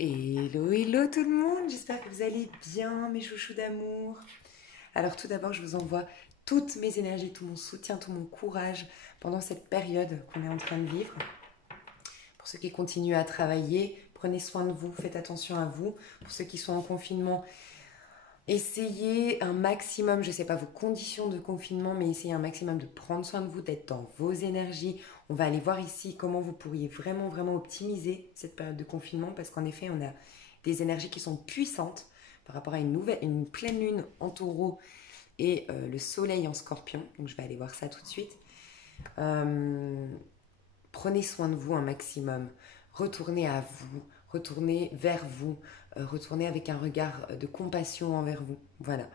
Hello, hello tout le monde, j'espère que vous allez bien mes chouchous d'amour. Alors tout d'abord je vous envoie toutes mes énergies, tout mon soutien, tout mon courage pendant cette période qu'on est en train de vivre. Pour ceux qui continuent à travailler, prenez soin de vous, faites attention à vous. Pour ceux qui sont en confinement, essayez un maximum, je ne sais pas vos conditions de confinement, mais essayez un maximum de prendre soin de vous, d'être dans vos énergies. On va aller voir ici comment vous pourriez vraiment, vraiment optimiser cette période de confinement parce qu'en effet, on a des énergies qui sont puissantes par rapport à une pleine lune en taureau et le soleil en scorpion. Donc je vais aller voir ça tout de suite. Euh, Prenez soin de vous un maximum. Retournez à vous, retournez vers vous, retournez avec un regard de compassion envers vous. Voilà.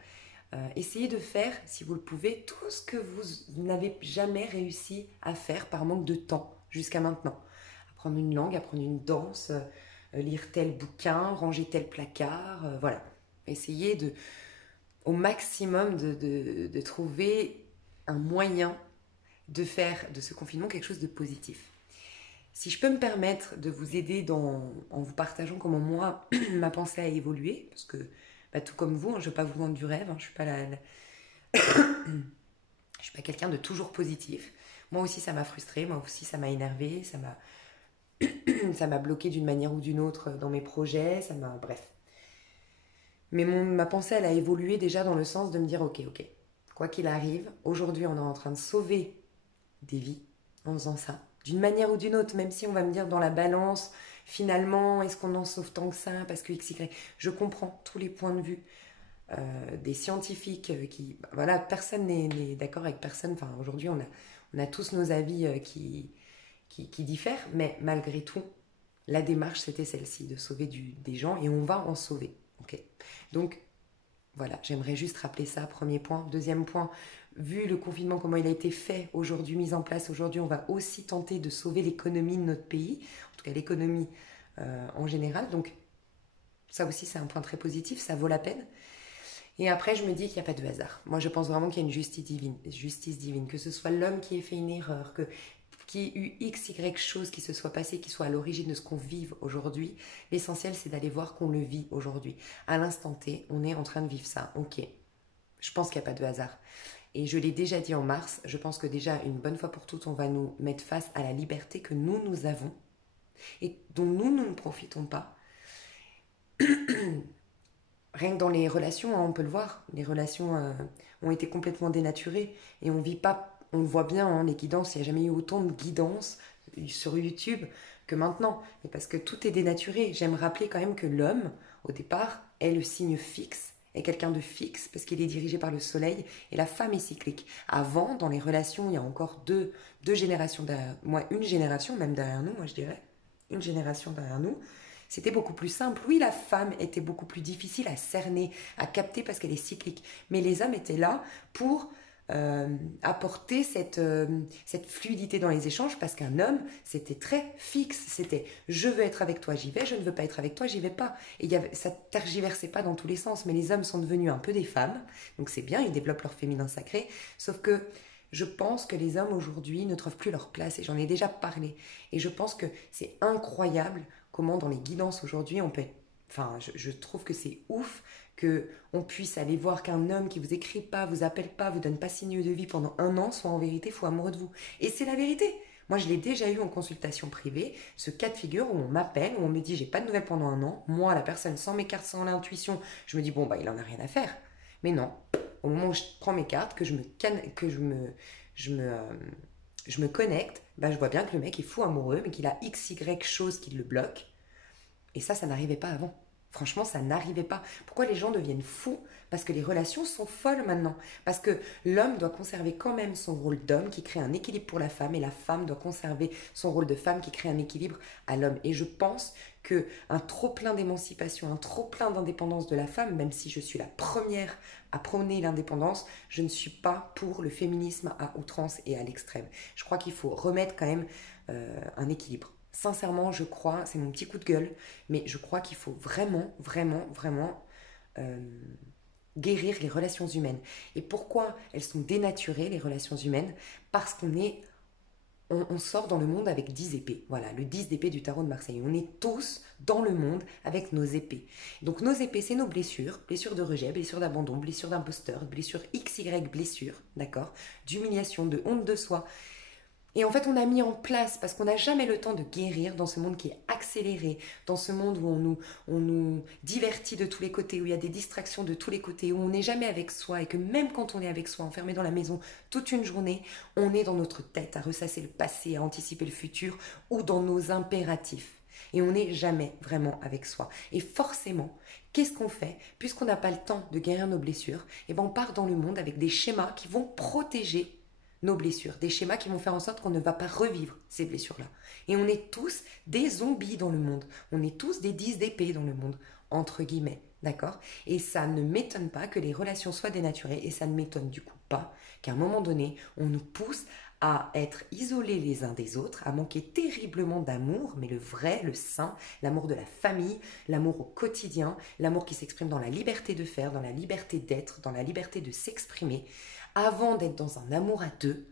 Essayez de faire, si vous le pouvez, tout ce que vous n'avez jamais réussi à faire par manque de temps jusqu'à maintenant. Apprendre une langue, apprendre une danse, lire tel bouquin, ranger tel placard, voilà. Essayez au maximum de trouver un moyen de faire de ce confinement quelque chose de positif. Si je peux me permettre de vous aider en vous partageant comment moi, ma pensée a évolué, parce que tout comme vous, hein, je ne vais pas vous vendre du rêve, hein, je suis pas quelqu'un de toujours positif. Moi aussi ça m'a frustré, moi aussi ça m'a énervé, ça m'a bloqué d'une manière ou d'une autre dans mes projets, bref. Mais ma pensée elle a évolué déjà dans le sens de me dire ok, quoi qu'il arrive, aujourd'hui on est en train de sauver des vies en faisant ça. D'une manière ou d'une autre, même si on va me dire dans la balance, finalement, est-ce qu'on en sauve tant que ça parce que X, Y. Je comprends tous les points de vue des scientifiques qui. Voilà, personne n'est d'accord avec personne. Enfin, aujourd'hui, on a tous nos avis qui diffèrent, mais malgré tout, la démarche, c'était celle-ci, de sauver des gens et on va en sauver. Ok. Donc, voilà, j'aimerais juste rappeler ça, premier point. Deuxième point, vu le confinement, comment il a été fait aujourd'hui, mis en place aujourd'hui, on va aussi tenter de sauver l'économie de notre pays, en tout cas l'économie en général. Donc ça aussi c'est un point très positif, ça vaut la peine. Et après je me dis qu'il n'y a pas de hasard. Moi je pense vraiment qu'il y a une justice divine, que ce soit l'homme qui ait fait une erreur, qu'il y ait eu x, y chose qui se soit passé, qui soit à l'origine de ce qu'on vive aujourd'hui. L'essentiel c'est d'aller voir qu'on le vit aujourd'hui. À l'instant T, on est en train de vivre ça. Ok, je pense qu'il n'y a pas de hasard. Et je l'ai déjà dit en mars, je pense que déjà, une bonne fois pour toutes, on va nous mettre face à la liberté que nous avons et dont nous ne profitons pas. Rien que dans les relations, hein, on peut le voir, les relations ont été complètement dénaturées et on vit pas, on le voit bien, hein, les guidances, il n'y a jamais eu autant de guidances sur YouTube que maintenant. Mais parce que tout est dénaturé. J'aime rappeler quand même que l'homme, au départ, est le signe fixe, est quelqu'un de fixe parce qu'il est dirigé par le soleil et la femme est cyclique. Avant, dans les relations, il y a encore deux générations derrière, moi une génération même derrière nous, moi je dirais, une génération derrière nous, c'était beaucoup plus simple. Oui, la femme était beaucoup plus difficile à cerner, à capter parce qu'elle est cyclique. Mais les hommes étaient là pour apporter cette fluidité dans les échanges parce qu'un homme, c'était très fixe. C'était je veux être avec toi, j'y vais, je ne veux pas être avec toi, j'y vais pas. Et ça tergiversait pas dans tous les sens. Mais les hommes sont devenus un peu des femmes. Donc c'est bien, ils développent leur féminin sacré. Sauf que je pense que les hommes aujourd'hui ne trouvent plus leur place et j'en ai déjà parlé. Et je pense que c'est incroyable comment dans les guidances aujourd'hui on peut... Enfin, je trouve que c'est ouf que on puisse aller voir qu'un homme qui vous écrit pas, vous appelle pas, vous donne pas signe de vie pendant un an, soit en vérité fou amoureux de vous. Et c'est la vérité. Moi, je l'ai déjà eu en consultation privée, ce cas de figure où on m'appelle, où on me dit j'ai pas de nouvelles pendant un an. Moi, la personne sans mes cartes, sans l'intuition, je me dis bon bah il en a rien à faire. Mais non, au moment où je prends mes cartes, je me connecte, bah, je vois bien que le mec est fou amoureux, mais qu'il a x, y chose qui le bloque. Et ça n'arrivait pas avant. Franchement, ça n'arrivait pas. Pourquoi les gens deviennent fous? Parce que les relations sont folles maintenant. Parce que l'homme doit conserver quand même son rôle d'homme qui crée un équilibre pour la femme et la femme doit conserver son rôle de femme qui crée un équilibre à l'homme. Et je pense que un trop plein d'émancipation, un trop plein d'indépendance de la femme, même si je suis la première à prôner l'indépendance, je ne suis pas pour le féminisme à outrance et à l'extrême. Je crois qu'il faut remettre quand même un équilibre. Sincèrement, je crois, c'est mon petit coup de gueule, mais je crois qu'il faut vraiment, vraiment, vraiment euh, guérir les relations humaines. Et pourquoi elles sont dénaturées, les relations humaines? Parce qu'on est on sort dans le monde avec 10 épées. Voilà, le 10 d'épée du tarot de Marseille. On est tous dans le monde avec nos épées. Donc nos épées, c'est nos blessures, blessures de rejet, blessures d'abandon, blessures d'imposteur, blessures XY, blessures, d'accord, d'humiliation, de honte de soi. Et en fait, on a mis en place, parce qu'on n'a jamais le temps de guérir dans ce monde qui est accéléré, dans ce monde où on nous divertit de tous les côtés, où il y a des distractions de tous les côtés, où on n'est jamais avec soi, et que même quand on est avec soi, enfermé dans la maison toute une journée, on est dans notre tête à ressasser le passé, à anticiper le futur, ou dans nos impératifs. Et on n'est jamais vraiment avec soi. Et forcément, qu'est-ce qu'on fait? Puisqu'on n'a pas le temps de guérir nos blessures, et ben on part dans le monde avec des schémas qui vont protéger nos blessures, des schémas qui vont faire en sorte qu'on ne va pas revivre ces blessures-là. Et on est tous des zombies dans le monde, on est tous des 10 d'épée dans le monde, entre guillemets, d'accord? Et ça ne m'étonne pas que les relations soient dénaturées, et ça ne m'étonne du coup pas qu'à un moment donné, on nous pousse à être isolés les uns des autres, à manquer terriblement d'amour, mais le vrai, le sain, l'amour de la famille, l'amour au quotidien, l'amour qui s'exprime dans la liberté de faire, dans la liberté d'être, dans la liberté de s'exprimer, avant d'être dans un amour à deux,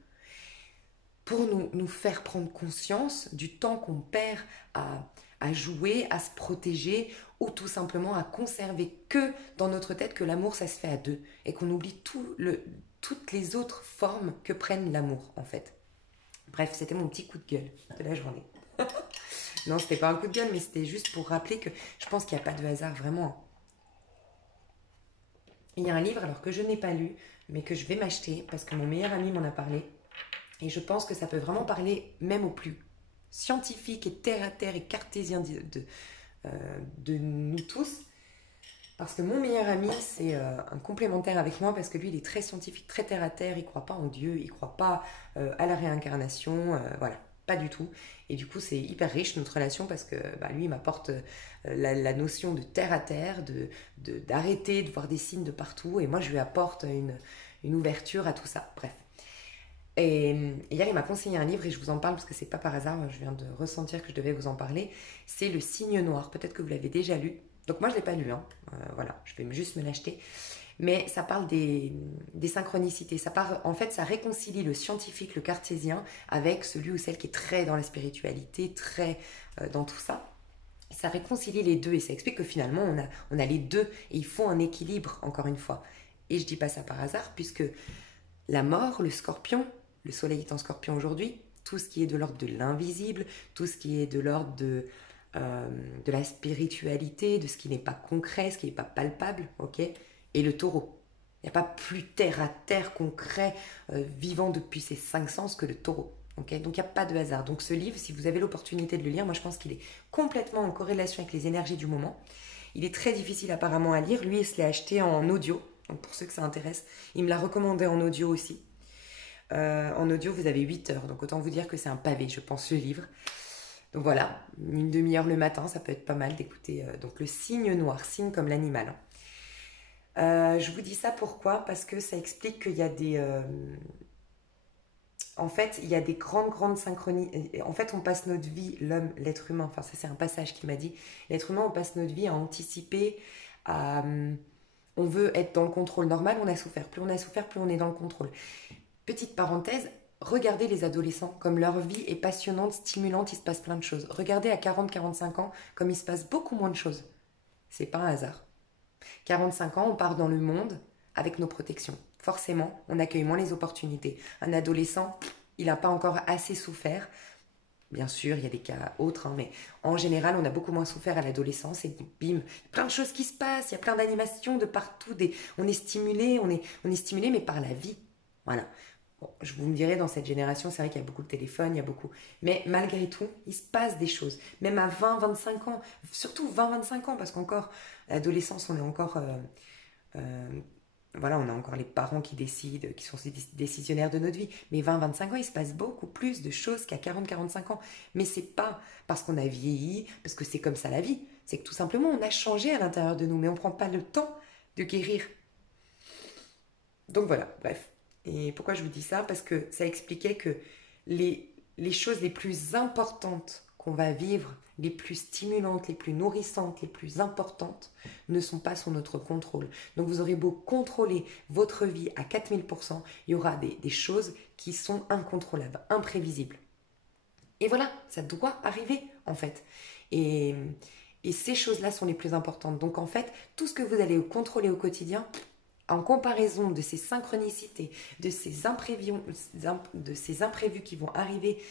pour nous faire prendre conscience du temps qu'on perd à jouer, à se protéger, ou tout simplement à conserver que dans notre tête que l'amour, ça se fait à deux, et qu'on oublie toutes les autres formes que prennent l'amour, en fait. Bref, c'était mon petit coup de gueule de la journée. Non, c'était pas un coup de gueule, mais c'était juste pour rappeler que je pense qu'il n'y a pas de hasard, vraiment. Il y a un livre, alors que je n'ai pas lu, mais que je vais m'acheter, parce que mon meilleur ami m'en a parlé, et je pense que ça peut vraiment parler même aux plus scientifiques et terre-à-terre et cartésiens de nous tous, parce que mon meilleur ami, c'est un complémentaire avec moi, parce que lui, il est très scientifique, très terre-à-terre, il ne croit pas en Dieu, il ne croit pas à la réincarnation, voilà, pas du tout. Et du coup, c'est hyper riche notre relation, parce que lui, il m'apporte la notion de terre-à-terre, d'arrêter de voir des signes de partout, et moi, je lui apporte une ouverture à tout ça, bref. Et hier, il m'a conseillé un livre, et je vous en parle parce que c'est pas par hasard, je viens de ressentir que je devais vous en parler. C'est Le Cygne Noir, peut-être que vous l'avez déjà lu. Donc moi, je ne l'ai pas lu, hein. Voilà, je vais juste me l'acheter. Mais ça parle des synchronicités. En fait, ça réconcilie le scientifique, le cartésien, avec celui ou celle qui est très dans la spiritualité, très dans tout ça. Ça réconcilie les deux, et ça explique que finalement, on a les deux, et il faut un équilibre, encore une fois. Et je dis pas ça par hasard, puisque la mort, le scorpion, le soleil est en scorpion aujourd'hui, tout ce qui est de l'ordre de l'invisible, tout ce qui est de l'ordre de la spiritualité, de ce qui n'est pas concret, ce qui n'est pas palpable, ok? Et le taureau. Il n'y a pas plus terre à terre, concret, vivant depuis ses 5 sens que le taureau. Okay, donc il n'y a pas de hasard. Donc ce livre, si vous avez l'opportunité de le lire, moi je pense qu'il est complètement en corrélation avec les énergies du moment. Il est très difficile apparemment à lire. Lui, il se l'est acheté en audio. Donc pour ceux que ça intéresse, il me l'a recommandé en audio aussi. En audio, vous avez 8 heures. Donc autant vous dire que c'est un pavé, je pense, le livre. Donc voilà, une demi-heure le matin, ça peut être pas mal d'écouter. Donc le cygne noir, cygne comme l'animal. Je vous dis ça pourquoi? Parce que ça explique qu'il y a des... en fait, il y a des grandes synchronies. En fait, on passe notre vie, l'homme, l'être humain, enfin ça c'est un passage qui m'a dit, l'être humain, on passe notre vie à anticiper, à... on veut être dans le contrôle normal, on a souffert. Plus on a souffert, plus on est dans le contrôle. Petite parenthèse, regardez les adolescents, comme leur vie est passionnante, stimulante, il se passe plein de choses. Regardez à 40-45 ans, comme il se passe beaucoup moins de choses. C'est pas un hasard. 45 ans, on part dans le monde avec nos protections. Forcément, on accueille moins les opportunités. Un adolescent, il n'a pas encore assez souffert. Bien sûr, il y a des cas autres, hein, mais en général, on a beaucoup moins souffert à l'adolescence, et bim, il y a plein de choses qui se passent, il y a plein d'animations de partout, on est stimulé, mais par la vie. Voilà. Bon, vous me direz, dans cette génération, c'est vrai qu'il y a beaucoup de téléphones, il y a beaucoup... Mais malgré tout, il se passe des choses. Même à 20-25 ans, surtout 20-25 ans, parce qu'encore, à l'adolescence, on est encore... voilà, on a encore les parents qui décident, qui sont décisionnaires de notre vie. Mais 20-25 ans, il se passe beaucoup plus de choses qu'à 40-45 ans. Mais c'est pas parce qu'on a vieilli, parce que c'est comme ça la vie. C'est que tout simplement, on a changé à l'intérieur de nous, mais on ne prend pas le temps de guérir. Donc voilà, bref. Et pourquoi je vous dis ça? Parce que ça expliquait que les choses les plus importantes qu'on va vivre, les plus stimulantes, les plus nourrissantes, les plus importantes, ne sont pas sous notre contrôle. Donc vous aurez beau contrôler votre vie à 4000%, il y aura des choses qui sont incontrôlables, imprévisibles. Et voilà, ça doit arriver en fait. Et, et ces choses-là sont les plus importantes. Donc en fait, tout ce que vous allez contrôler au quotidien, en comparaison de ces synchronicités, de ces imprévus qui vont arriver,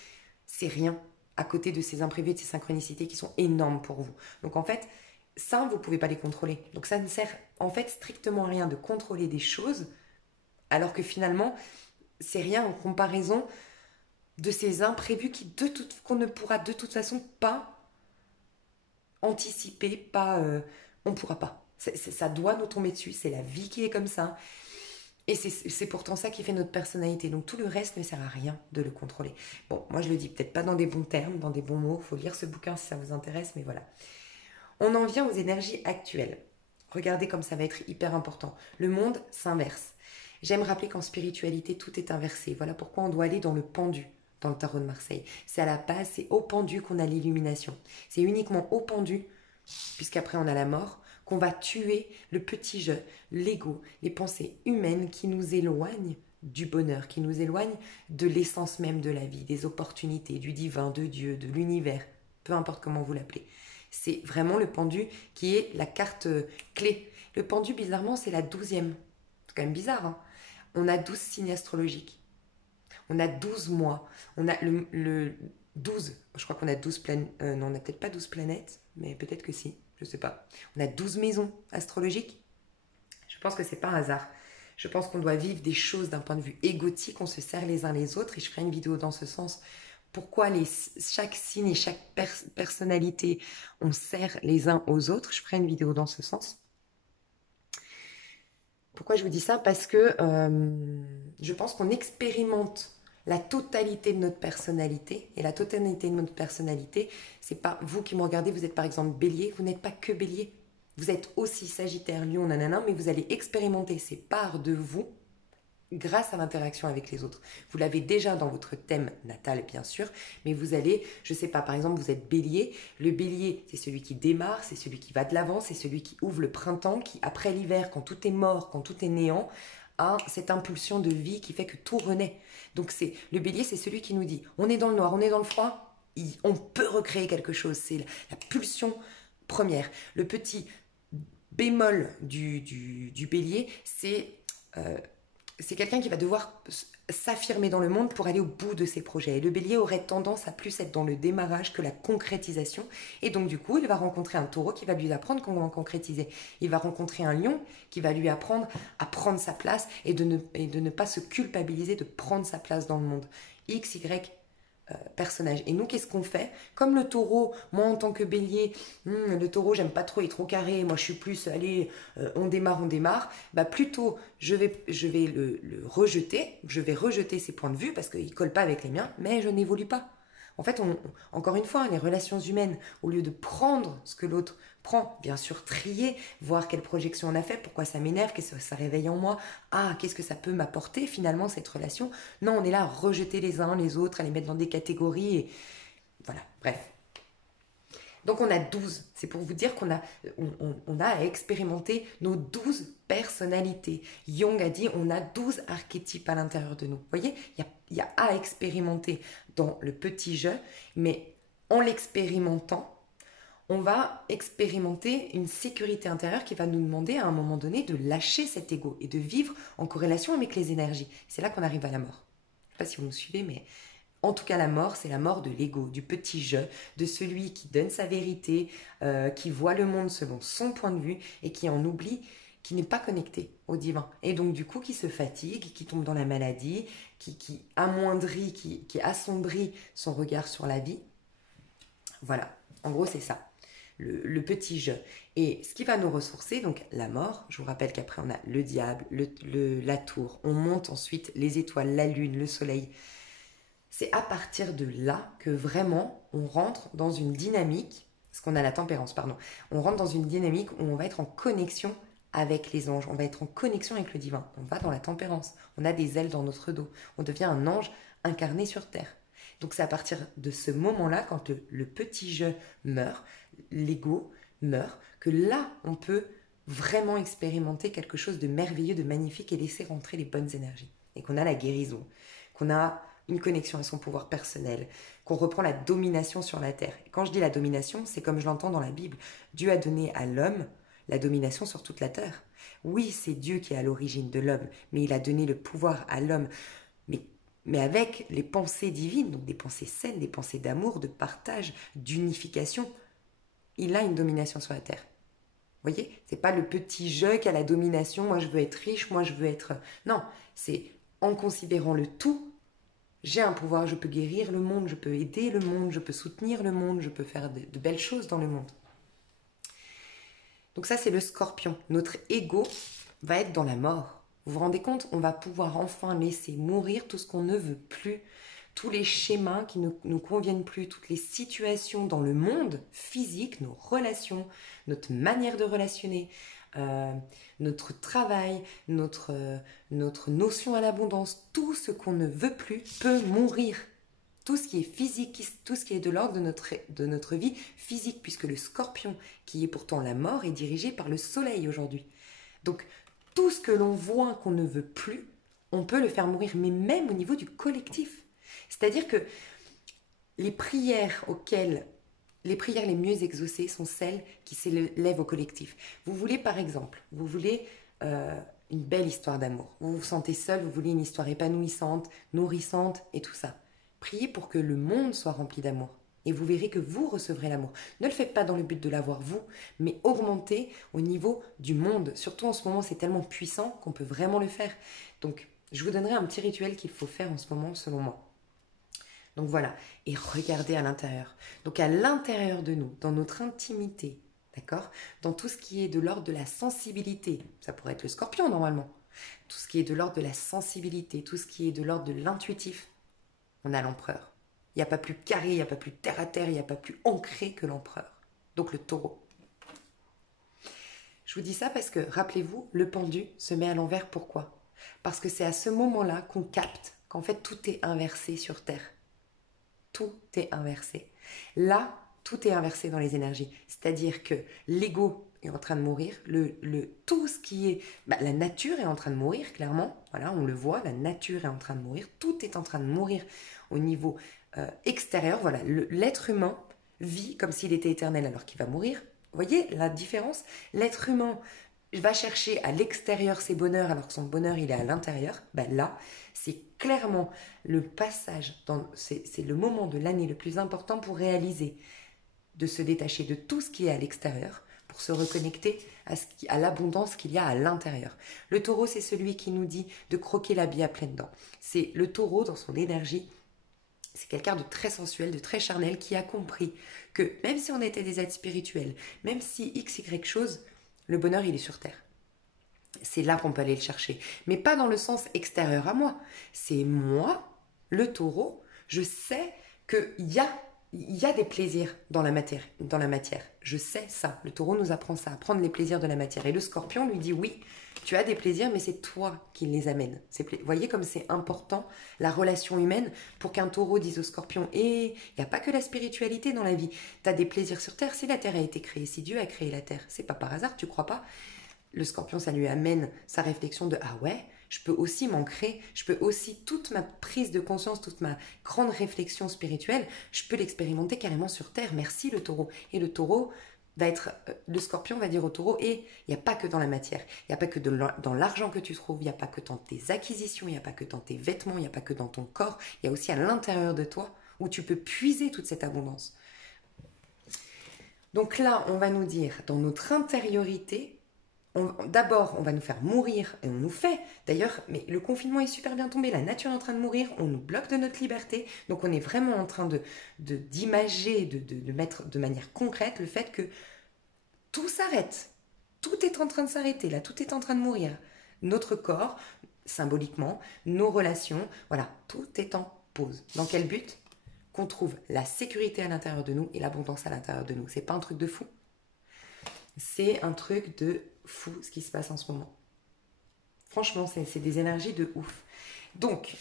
c'est rien à côté de ces imprévus et de ces synchronicités qui sont énormes pour vous. Donc en fait, ça, vous ne pouvez pas les contrôler. Donc ça ne sert en fait strictement à rien de contrôler des choses, alors que finalement, c'est rien en comparaison de ces imprévus qu'on ne pourra de toute façon pas anticiper, on ne pourra pas. Ça doit nous tomber dessus, c'est la vie qui est comme ça. Et c'est pourtant ça qui fait notre personnalité. Donc tout le reste ne sert à rien de le contrôler. Bon, moi je le dis peut-être pas dans des bons termes, dans des bons mots. Il faut lire ce bouquin si ça vous intéresse, mais voilà. On en vient aux énergies actuelles. Regardez comme ça va être hyper important. Le monde s'inverse. J'aime rappeler qu'en spiritualité, tout est inversé. Voilà pourquoi on doit aller dans le pendu, dans le tarot de Marseille. C'est à la base, c'est au pendu qu'on a l'illumination. C'est uniquement au pendu, puisqu'après on a la mort, qu'on va tuer le petit je, l'ego, les pensées humaines qui nous éloignent du bonheur, qui nous éloignent de l'essence même de la vie, des opportunités, du divin, de Dieu, de l'univers, peu importe comment vous l'appelez. C'est vraiment le pendu qui est la carte clé. Le pendu, bizarrement, c'est la 12e. C'est quand même bizarre, hein. On a 12 signes astrologiques. On a 12 mois. On a le 12. Je crois qu'on a 12 planètes. Non, on n'a peut-être pas 12 planètes, mais peut-être que si. Je sais pas. On a 12 maisons astrologiques. Je pense que c'est pas un hasard. Je pense qu'on doit vivre des choses d'un point de vue égotique. On se sert les uns les autres. Et je ferai une vidéo dans ce sens. Pourquoi chaque signe et chaque personnalité, on sert les uns aux autres. Je ferai une vidéo dans ce sens. Pourquoi je vous dis ça? Parce que je pense qu'on expérimente la totalité de notre personnalité. Et la totalité de notre personnalité, c'est pas vous qui me regardez, vous êtes par exemple bélier, vous n'êtes pas que bélier. Vous êtes aussi sagittaire, lion, nanana, mais vous allez expérimenter ces parts de vous grâce à l'interaction avec les autres. Vous l'avez déjà dans votre thème natal, bien sûr, mais vous allez, je sais pas, par exemple, vous êtes bélier. Le bélier, c'est celui qui démarre, c'est celui qui va de l'avant, c'est celui qui ouvre le printemps, qui, après l'hiver, quand tout est mort, quand tout est néant, a cette impulsion de vie qui fait que tout renaît. Donc le bélier, c'est celui qui nous dit, on est dans le noir, on est dans le froid, on peut recréer quelque chose. C'est la pulsion première. Le petit bémol du bélier, c'est quelqu'un qui va devoir s'affirmer dans le monde pour aller au bout de ses projets. Et le bélier aurait tendance à plus être dans le démarrage que la concrétisation. Et donc du coup, il va rencontrer un taureau qui va lui apprendre comment concrétiser. Il va rencontrer un lion qui va lui apprendre à prendre sa place et de ne pas se culpabiliser de prendre sa place dans le monde. X, Y, personnage. Et nous, qu'est-ce qu'on fait? Comme le taureau, moi en tant que bélier, le taureau, j'aime pas trop, il est trop carré, moi je suis plus, allez, on démarre, bah plutôt je vais le rejeter, je vais rejeter ses points de vue parce qu'il colle pas avec les miens, mais je n'évolue pas. En fait, encore une fois, les relations humaines, au lieu de prendre ce que l'autre prend, bien sûr trier, voir quelle projection on a fait, pourquoi ça m'énerve, qu'est-ce que ça réveille en moi, qu'est-ce que ça peut m'apporter finalement cette relation. Non, on est là à rejeter les uns les autres, à les mettre dans des catégories, et voilà, bref. Donc on a 12, c'est pour vous dire qu'on a, on a à expérimenter nos 12 personnalités. Jung a dit on a 12 archétypes à l'intérieur de nous. Vous voyez, il y a à expérimenter dans le petit jeu, mais en l'expérimentant, on va expérimenter une sécurité intérieure qui va nous demander à un moment donné de lâcher cet ego et de vivre en corrélation avec les énergies. C'est là qu'on arrive à la mort. Je ne sais pas si vous me suivez, mais en tout cas la mort, c'est la mort de l'ego, du petit je, de celui qui donne sa vérité, qui voit le monde selon son point de vue et qui en oublie, qui n'est pas connecté au divin. Et donc du coup qui se fatigue, qui tombe dans la maladie, qui amoindrit, qui assombrit son regard sur la vie. Voilà, en gros c'est ça. Le petit je. Et ce qui va nous ressourcer, donc la mort, je vous rappelle qu'après on a le diable, la tour, on monte ensuite les étoiles, la lune, le soleil. C'est à partir de là que vraiment on rentre dans une dynamique, parce qu'on a la tempérance, pardon, on rentre dans une dynamique où on va être en connexion avec les anges, on va être en connexion avec le divin, on va dans la tempérance, on a des ailes dans notre dos, on devient un ange incarné sur terre. Donc c'est à partir de ce moment-là, quand le petit je meurt, l'ego meurt, que là, on peut vraiment expérimenter quelque chose de merveilleux, de magnifique et laisser rentrer les bonnes énergies. Et qu'on a la guérison, qu'on a une connexion à son pouvoir personnel, qu'on reprend la domination sur la terre. Et quand je dis la domination, c'est comme je l'entends dans la Bible. Dieu a donné à l'homme la domination sur toute la terre. Oui, c'est Dieu qui est à l'origine de l'homme, mais il a donné le pouvoir à l'homme. Mais avec les pensées divines, donc des pensées saines, des pensées d'amour, de partage, d'unification, il a une domination sur la terre. Vous voyez, c'est pas le petit jeu qui a la domination, moi je veux être riche, moi je veux être... Non, c'est en considérant le tout, j'ai un pouvoir, je peux guérir le monde, je peux aider le monde, je peux soutenir le monde, je peux faire de belles choses dans le monde. Donc ça c'est le scorpion. Notre ego va être dans la mort. Vous vous rendez compte, on va pouvoir enfin laisser mourir tout ce qu'on ne veut plus, tous les schémas qui ne nous conviennent plus, toutes les situations dans le monde physique, nos relations, notre manière de relationner, notre travail, notre notion à l'abondance, tout ce qu'on ne veut plus peut mourir. Tout ce qui est physique, tout ce qui est de l'ordre de notre vie physique, puisque le scorpion, qui est pourtant la mort, est dirigé par le soleil aujourd'hui. Donc, tout ce que l'on voit qu'on ne veut plus, on peut le faire mourir, mais même au niveau du collectif. C'est-à-dire que les prières les mieux exaucées sont celles qui s'élèvent au collectif. Vous voulez par exemple, une belle histoire d'amour. Vous vous sentez seul, vous voulez une histoire épanouissante, nourrissante et tout ça. Priez pour que le monde soit rempli d'amour. Et vous verrez que vous recevrez l'amour. Ne le faites pas dans le but de l'avoir vous, mais augmentez au niveau du monde. Surtout en ce moment, c'est tellement puissant qu'on peut vraiment le faire. Donc, je vous donnerai un petit rituel qu'il faut faire en ce moment, selon moi. Donc voilà, et regardez à l'intérieur. Donc à l'intérieur de nous, dans notre intimité, d'accord, dans tout ce qui est de l'ordre de la sensibilité, ça pourrait être le scorpion normalement, tout ce qui est de l'ordre de la sensibilité, tout ce qui est de l'ordre de l'intuitif, on a l'empereur. Il n'y a pas plus carré, il n'y a pas plus terre à terre, il n'y a pas plus ancré que l'empereur. Donc le taureau. Je vous dis ça parce que, rappelez-vous, le pendu se met à l'envers. Pourquoi? Parce que c'est à ce moment-là qu'on capte qu'en fait tout est inversé sur Terre. Tout est inversé. Là, tout est inversé dans les énergies. C'est-à-dire que l'ego est en train de mourir, tout ce qui est... la nature est en train de mourir, clairement. Voilà, on le voit, la nature est en train de mourir. Tout est en train de mourir au niveau extérieur. Voilà, l'être humain vit comme s'il était éternel alors qu'il va mourir. Vous voyez la différence? L'être humain va chercher à l'extérieur ses bonheurs alors que son bonheur il est à l'intérieur. Là, c'est clairement le passage, c'est le moment de l'année le plus important pour réaliser, de se détacher de tout ce qui est à l'extérieur pour se reconnecter à l'abondance qu'il y a à l'intérieur. Le taureau, c'est celui qui nous dit de croquer la vie à pleines dents. C'est le taureau dans son énergie. C'est quelqu'un de très sensuel, de très charnel, qui a compris que même si on était des êtres spirituels, même si x, y chose, le bonheur, il est sur Terre. C'est là qu'on peut aller le chercher. Mais pas dans le sens extérieur à moi. C'est moi, le taureau, je sais qu'il y a des plaisirs dans la matière. Je sais ça. Le taureau nous apprend ça, à prendre les plaisirs de la matière. Et le scorpion lui dit oui, tu as des plaisirs, mais c'est toi qui les amènes. Vous voyez comme c'est important, la relation humaine, pour qu'un taureau dise au scorpion, il n'y a pas que la spiritualité dans la vie. Tu as des plaisirs sur Terre. Si la Terre a été créée, si Dieu a créé la Terre, c'est pas par hasard, tu crois pas? Le scorpion, ça lui amène sa réflexion de « Ah ouais, je peux aussi m'ancrer, je peux aussi, toute ma prise de conscience, toute ma grande réflexion spirituelle, je peux l'expérimenter carrément sur Terre. Merci le taureau. » Et le taureau le scorpion va dire au taureau « Et il n'y a pas que dans la matière, il n'y a pas que dans l'argent que tu trouves, il n'y a pas que dans tes acquisitions, il n'y a pas que dans tes vêtements, il n'y a pas que dans ton corps, il y a aussi à l'intérieur de toi où tu peux puiser toute cette abondance. » Donc là, on va nous dire, dans notre intériorité, d'abord, on va nous faire mourir, et on nous fait. D'ailleurs, mais le confinement est super bien tombé, la nature est en train de mourir, on nous bloque de notre liberté. Donc on est vraiment en train d'imager, de mettre de manière concrète le fait que tout s'arrête. Tout est en train de s'arrêter, là, tout est en train de mourir. Notre corps, symboliquement, nos relations, voilà, tout est en pause. Dans quel but? Qu'on trouve la sécurité à l'intérieur de nous et l'abondance à l'intérieur de nous. C'est pas un truc de fou? C'est un truc de fou ce qui se passe en ce moment. Franchement, c'est des énergies de ouf. Donc,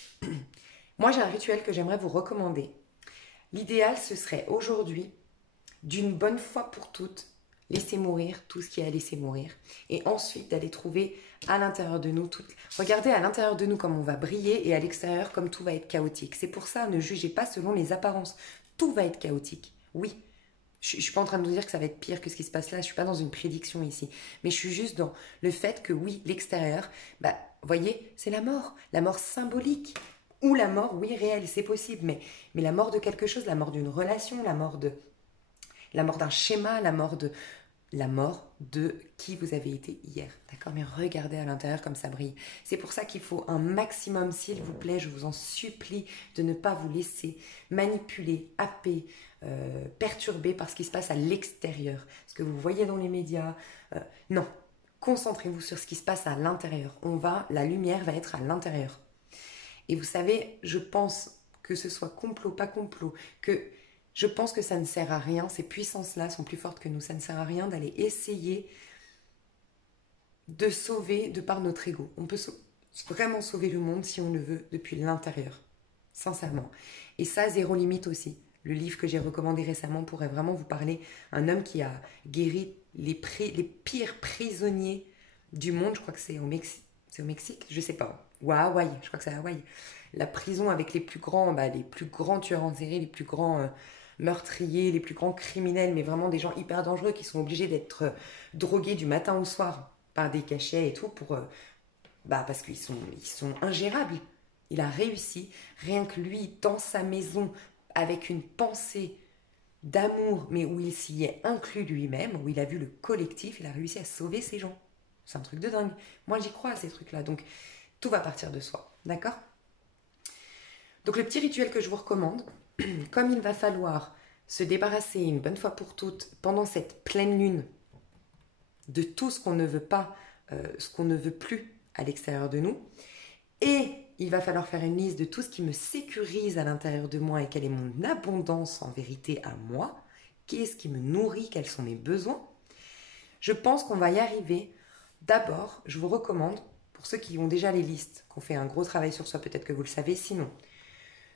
moi j'ai un rituel que j'aimerais vous recommander. L'idéal, ce serait aujourd'hui, d'une bonne fois pour toutes, laisser mourir tout ce qui est à laisser mourir. Et ensuite, d'aller trouver à l'intérieur de nous regardez à l'intérieur de nous comme on va briller et à l'extérieur comme tout va être chaotique. C'est pour ça, ne jugez pas selon les apparences. Tout va être chaotique. Oui, je ne suis pas en train de vous dire que ça va être pire que ce qui se passe là. Je ne suis pas dans une prédiction ici. Mais je suis juste dans le fait que oui, l'extérieur, bah, voyez, c'est la mort symbolique. Ou la mort, oui, réelle, c'est possible. Mais la mort de quelque chose, la mort d'une relation, la mort d'un schéma, la mort de qui vous avez été hier. D'accord? Mais regardez à l'intérieur comme ça brille. C'est pour ça qu'il faut un maximum, s'il vous plaît, je vous en supplie, de ne pas vous laisser manipuler, happer, perturber par ce qui se passe à l'extérieur. Ce que vous voyez dans les médias. Non. Concentrez-vous sur ce qui se passe à l'intérieur. La lumière va être à l'intérieur. Et vous savez, je pense que ce soit complot, pas complot, je pense que ça ne sert à rien, ces puissances-là sont plus fortes que nous, ça ne sert à rien d'aller essayer de sauver de par notre ego. On peut vraiment sauver le monde si on le veut depuis l'intérieur, sincèrement. Et ça, zéro limite aussi. Le livre que j'ai recommandé récemment pourrait vraiment vous parler. Un homme qui a guéri les pires prisonniers du monde, je crois que c'est au Mexique, je sais pas, ou à Hawaï, je crois que c'est à Hawaï. La prison avec les plus grands tueurs en série, les plus grands meurtriers, les plus grands criminels, mais vraiment des gens hyper dangereux qui sont obligés d'être drogués du matin au soir par des cachets et tout parce qu'ils sont ingérables. Il a réussi, rien que lui, dans sa maison, avec une pensée d'amour, mais où il s'y est inclus lui-même, où il a vu le collectif, il a réussi à sauver ces gens. C'est un truc de dingue. Moi, j'y crois à ces trucs-là. Donc, tout va partir de soi. D'accord? Donc, le petit rituel que je vous recommande, comme il va falloir se débarrasser une bonne fois pour toutes, pendant cette pleine lune, de tout ce qu'on ne veut pas, ce qu'on ne veut plus à l'extérieur de nous, et il va falloir faire une liste de tout ce qui me sécurise à l'intérieur de moi et quelle est mon abondance en vérité à moi, qu'est-ce qui me nourrit, quels sont mes besoins. Je pense qu'on va y arriver. D'abord, je vous recommande, pour ceux qui ont déjà les listes, qu'on fait un gros travail sur soi, peut-être que vous le savez, sinon,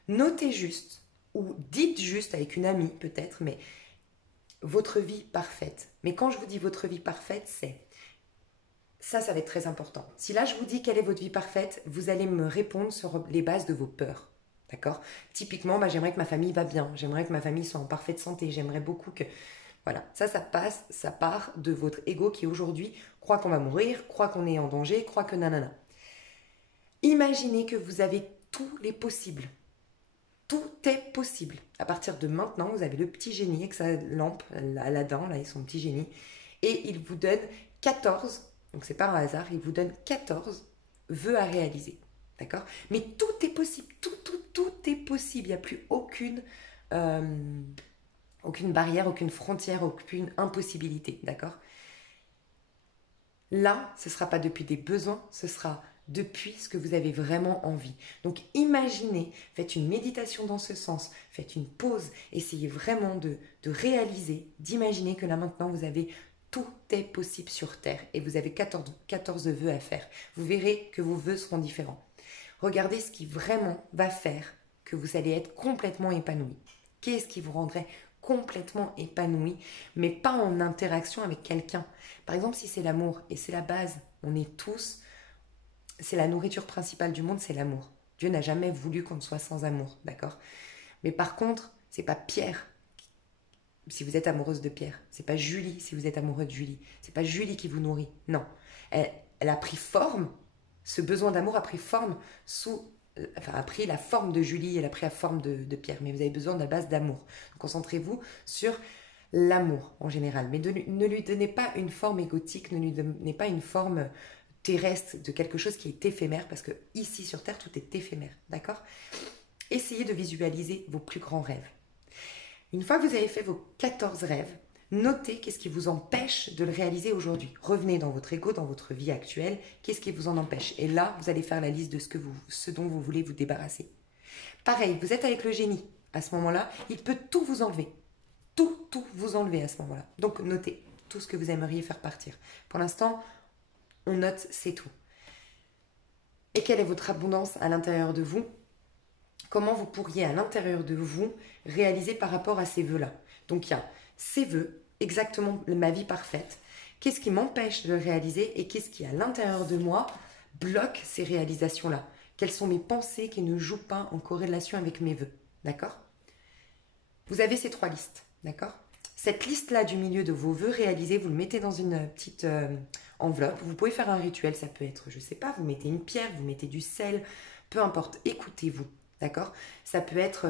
notez juste, ou dites juste avec une amie peut-être, mais votre vie parfaite. Mais quand je vous dis votre vie parfaite, ça va être très important. Si là je vous dis quelle est votre vie parfaite, vous allez me répondre sur les bases de vos peurs. D'accord? Typiquement, j'aimerais que ma famille va bien, j'aimerais que ma famille soit en parfaite santé, j'aimerais beaucoup que... Voilà, ça part de votre ego qui aujourd'hui croit qu'on va mourir, croit qu'on est en danger, croit que nanana. Imaginez que vous avez tous les possibles. Tout est possible. À partir de maintenant, vous avez le petit génie avec sa lampe, Aladdin, là, et son petit génie, et il vous donne 14, donc c'est pas un hasard, il vous donne 14 vœux à réaliser. D'accord? Mais tout est possible, tout est possible. Il n'y a plus aucune barrière, aucune frontière, aucune impossibilité. D'accord? Là, ce ne sera pas depuis des besoins, ce sera depuis ce que vous avez vraiment envie. Donc imaginez, faites une méditation dans ce sens, faites une pause, essayez vraiment de réaliser, d'imaginer que là maintenant vous avez tout est possible sur Terre et vous avez 14 vœux à faire. Vous verrez que vos vœux seront différents. Regardez ce qui vraiment va faire que vous allez être complètement épanoui. Qu'est-ce qui vous rendrait complètement épanoui, mais pas en interaction avec quelqu'un. Par exemple, si c'est l'amour, et c'est la base, on est tous... C'est la nourriture principale du monde, c'est l'amour. Dieu n'a jamais voulu qu'on soit sans amour, d'accord? Mais par contre, c'est pas Pierre si vous êtes amoureuse de Pierre. C'est pas Julie si vous êtes amoureux de Julie. C'est pas Julie qui vous nourrit. Non. Elle a pris forme, ce besoin d'amour a pris forme a pris la forme de Julie, elle a pris la forme de Pierre. Mais vous avez besoin de la base d'amour. Concentrez-vous sur l'amour en général. Mais ne lui donnez pas une forme égotique, ne lui donnez pas une forme terrestre, de quelque chose qui est éphémère, parce que ici sur Terre, tout est éphémère, d'accord? Essayez de visualiser vos plus grands rêves. Une fois que vous avez fait vos 14 rêves, notez qu'est-ce qui vous empêche de le réaliser aujourd'hui. Revenez dans votre ego, dans votre vie actuelle, qu'est-ce qui vous en empêche? Et là, vous allez faire la liste de ce dont vous voulez vous débarrasser. Pareil, vous êtes avec le génie. À ce moment-là, il peut tout vous enlever. Tout vous enlever à ce moment-là. Donc, notez tout ce que vous aimeriez faire partir. Pour l'instant, on note, c'est tout. Et quelle est votre abondance à l'intérieur de vous? Comment vous pourriez à l'intérieur de vous réaliser par rapport à ces vœux-là? Donc il y a ces vœux exactement ma vie parfaite? Qu'est-ce qui m'empêche de le réaliser et qu'est-ce qui, à l'intérieur de moi, bloque ces réalisations-là? Quelles sont mes pensées qui ne jouent pas en corrélation avec mes vœux? D'accord? Vous avez ces 3 listes, d'accord? Cette liste-là du milieu de vos vœux réalisés, vous le mettez dans une petite enveloppe. Vous pouvez faire un rituel, ça peut être, je ne sais pas, vous mettez une pierre, vous mettez du sel, peu importe, écoutez-vous, d'accord? Ça peut être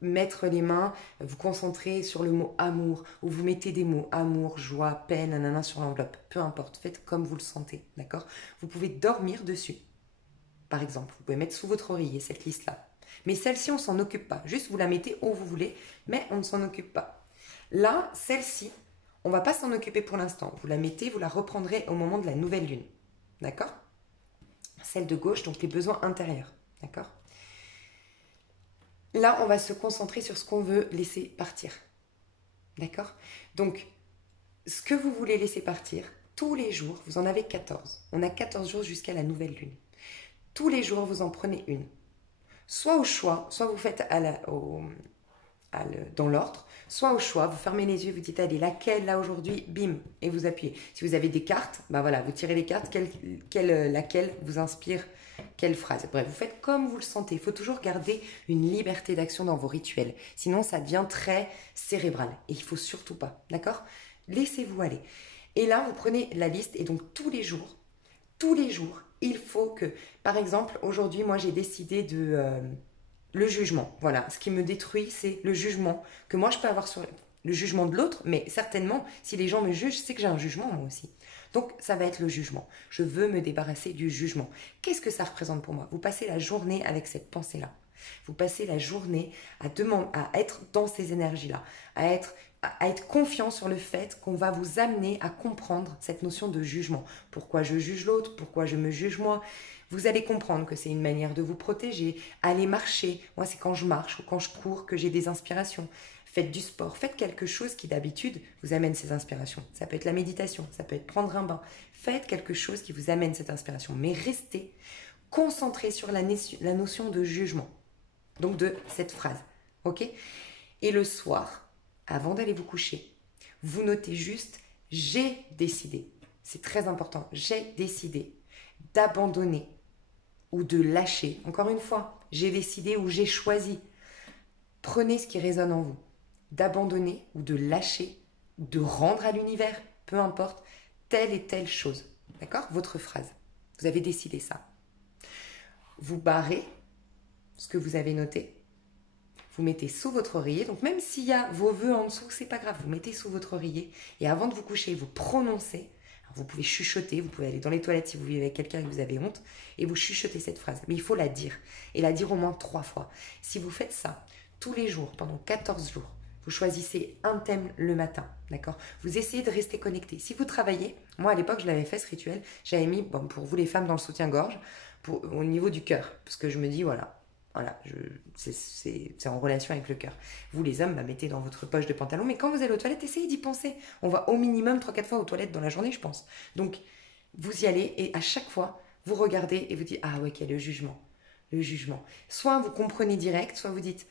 mettre les mains, vous concentrer sur le mot amour, ou vous mettez des mots amour, joie, peine, nanana sur l'enveloppe, peu importe, faites comme vous le sentez, d'accord? Vous pouvez dormir dessus, par exemple, vous pouvez mettre sous votre oreiller cette liste-là. Mais celle-ci, on ne s'en occupe pas, juste vous la mettez où vous voulez, mais on ne s'en occupe pas. Là, celle-ci, on ne va pas s'en occuper pour l'instant. Vous la mettez, vous la reprendrez au moment de la nouvelle lune. D'accord? Celle de gauche, donc les besoins intérieurs. D'accord? Là, on va se concentrer sur ce qu'on veut laisser partir. D'accord? Donc, ce que vous voulez laisser partir, tous les jours, vous en avez 14. On a 14 jours jusqu'à la nouvelle lune. Tous les jours, vous en prenez une. Soit au choix, soit vous faites dans l'ordre, soit au choix, vous fermez les yeux, vous dites allez, laquelle là aujourd'hui, bim, et vous appuyez. Si vous avez des cartes, ben voilà, vous tirez les cartes, laquelle vous inspire quelle phrase. Bref, vous faites comme vous le sentez. Il faut toujours garder une liberté d'action dans vos rituels. Sinon, ça devient très cérébral. Et il ne faut surtout pas, d'accord? Laissez-vous aller. Et là, vous prenez la liste et donc tous les jours, il faut que, par exemple, aujourd'hui, moi j'ai décidé de... le jugement, voilà. Ce qui me détruit, c'est le jugement que moi je peux avoir sur le jugement de l'autre, mais certainement, si les gens me jugent, c'est que j'ai un jugement moi aussi. Donc, ça va être le jugement. Je veux me débarrasser du jugement. Qu'est-ce que ça représente pour moi? Vous passez la journée avec cette pensée-là. Vous passez la journée à être dans ces énergies-là, à être confiant sur le fait qu'on va vous amener à comprendre cette notion de jugement. Pourquoi je juge l'autre? Pourquoi je me juge moi? Vous allez comprendre que c'est une manière de vous protéger. Allez marcher. Moi, c'est quand je marche ou quand je cours que j'ai des inspirations. Faites du sport. Faites quelque chose qui, d'habitude, vous amène ces inspirations. Ça peut être la méditation. Ça peut être prendre un bain. Faites quelque chose qui vous amène cette inspiration. Mais restez concentré sur la notion de jugement. Donc, de cette phrase. OK? Et le soir, avant d'aller vous coucher, vous notez juste « j'ai décidé ». C'est très important. J'ai décidé d'abandonner ou de lâcher. Encore une fois, j'ai décidé ou j'ai choisi. Prenez ce qui résonne en vous. D'abandonner ou de lâcher, ou de rendre à l'univers, peu importe, telle et telle chose. D'accord? Votre phrase. Vous avez décidé ça. Vous barrez ce que vous avez noté. Vous mettez sous votre oreiller. Donc même s'il y a vos vœux en dessous, c'est pas grave. Vous mettez sous votre oreiller. Et avant de vous coucher, vous prononcez. Vous pouvez chuchoter, vous pouvez aller dans les toilettes si vous vivez avec quelqu'un et que vous avez honte, et vous chuchotez cette phrase. Mais il faut la dire, et la dire au moins 3 fois. Si vous faites ça tous les jours, pendant 14 jours, vous choisissez un thème le matin, d'accord? Vous essayez de rester connecté. Si vous travaillez, moi à l'époque je l'avais fait ce rituel, j'avais mis, bon, pour vous les femmes dans le soutien-gorge, au niveau du cœur, parce que je me dis, voilà, c'est en relation avec le cœur. Vous les hommes, mettez dans votre poche de pantalon, mais quand vous allez aux toilettes, essayez d'y penser. On va au minimum 3-4 fois aux toilettes dans la journée, je pense. Donc, vous y allez et à chaque fois, vous regardez et vous dites, ah ouais, quel est le jugement. Le jugement. Soit vous comprenez direct, soit vous dites,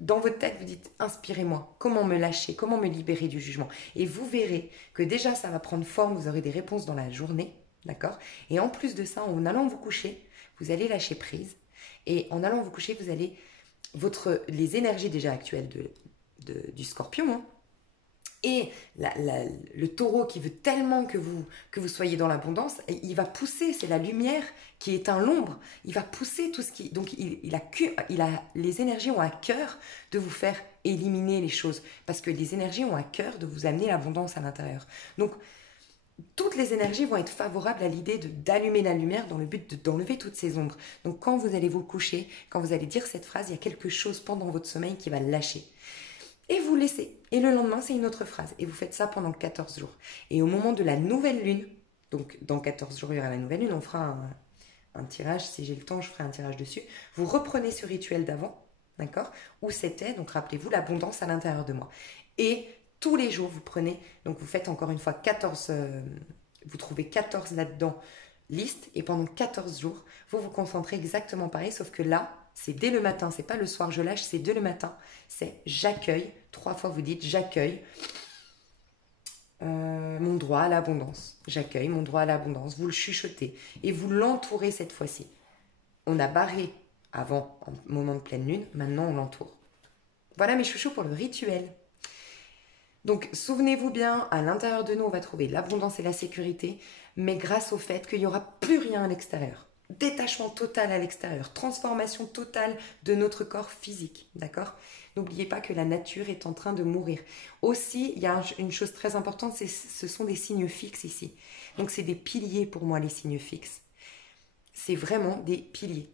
dans votre tête, vous dites, inspirez-moi, comment me lâcher, comment me libérer du jugement. Et vous verrez que déjà, ça va prendre forme, vous aurez des réponses dans la journée, d'accord? Et en plus de ça, en allant vous coucher, vous allez lâcher prise. Et en allant vous coucher, vous allez... les énergies déjà actuelles du scorpion, hein, et le taureau qui veut tellement que vous soyez dans l'abondance, il va pousser, c'est la lumière qui éteint l'ombre, il va pousser tout ce qui... Donc les énergies ont à cœur de vous faire éliminer les choses, parce que les énergies ont à cœur de vous amener l'abondance à l'intérieur. Donc, toutes les énergies vont être favorables à l'idée d'allumer la lumière dans le but d'enlever toutes ces ombres. Donc quand vous allez vous coucher, quand vous allez dire cette phrase, il y a quelque chose pendant votre sommeil qui va lâcher. Et vous laissez. Et le lendemain, c'est une autre phrase. Et vous faites ça pendant 14 jours. Et au moment de la nouvelle lune, donc dans 14 jours, il y aura la nouvelle lune, on fera un tirage, si j'ai le temps, je ferai un tirage dessus. Vous reprenez ce rituel d'avant, d'accord? Où c'était, donc rappelez-vous, l'abondance à l'intérieur de moi. Et tous les jours, vous prenez, donc vous faites encore une fois 14, vous trouvez 14 là-dedans, liste, et pendant 14 jours, vous vous concentrez exactement pareil, sauf que là, c'est dès le matin, c'est pas le soir je lâche, c'est dès le matin, c'est j'accueille, 3 fois vous dites j'accueille droit à l'abondance. J'accueille mon droit à l'abondance. Vous le chuchotez et vous l'entourez cette fois-ci. On a barré avant, en moment de pleine lune, maintenant on l'entoure. Voilà mes chouchous pour le rituel. Donc souvenez-vous bien, à l'intérieur de nous, on va trouver l'abondance et la sécurité, mais grâce au fait qu'il n'y aura plus rien à l'extérieur. Détachement total à l'extérieur, transformation totale de notre corps physique, d'accord? N'oubliez pas que la nature est en train de mourir. Aussi, il y a une chose très importante, ce sont des signes fixes ici. Donc c'est des piliers pour moi, les signes fixes. C'est vraiment des piliers.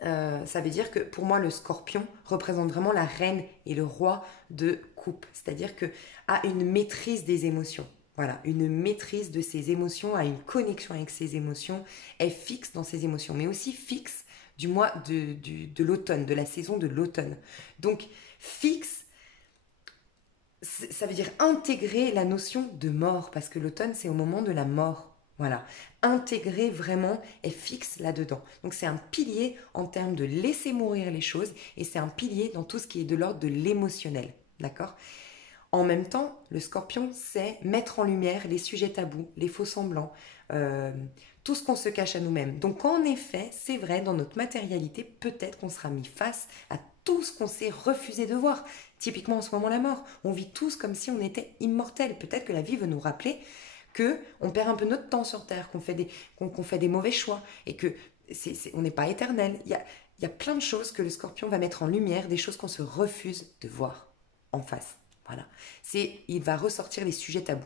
Ça veut dire que pour moi le scorpion représente vraiment la reine et le roi de coupe, c'est-à-dire que a une maîtrise des émotions, voilà, une maîtrise de ses émotions, a une connexion avec ses émotions, est fixe dans ses émotions, mais aussi fixe du mois de l'automne, de la saison de l'automne. Donc fixe, ça veut dire intégrer la notion de mort, parce que l'automne c'est au moment de la mort. Voilà, intégrer vraiment est fixe là-dedans. Donc c'est un pilier en termes de laisser mourir les choses et c'est un pilier dans tout ce qui est de l'ordre de l'émotionnel. D'accord? En même temps, le scorpion, c'est mettre en lumière les sujets tabous, les faux semblants, tout ce qu'on se cache à nous-mêmes. Donc en effet, c'est vrai, dans notre matérialité, peut-être qu'on sera mis face à tout ce qu'on s'est refusé de voir. Typiquement en ce moment la mort. On vit tous comme si on était immortels. Peut-être que la vie veut nous rappeler qu'on perd un peu notre temps sur Terre, qu'on fait des mauvais choix et que on n'est pas éternel. Il y a plein de choses que le scorpion va mettre en lumière, des choses qu'on se refuse de voir en face. Voilà. Il va ressortir les sujets tabous,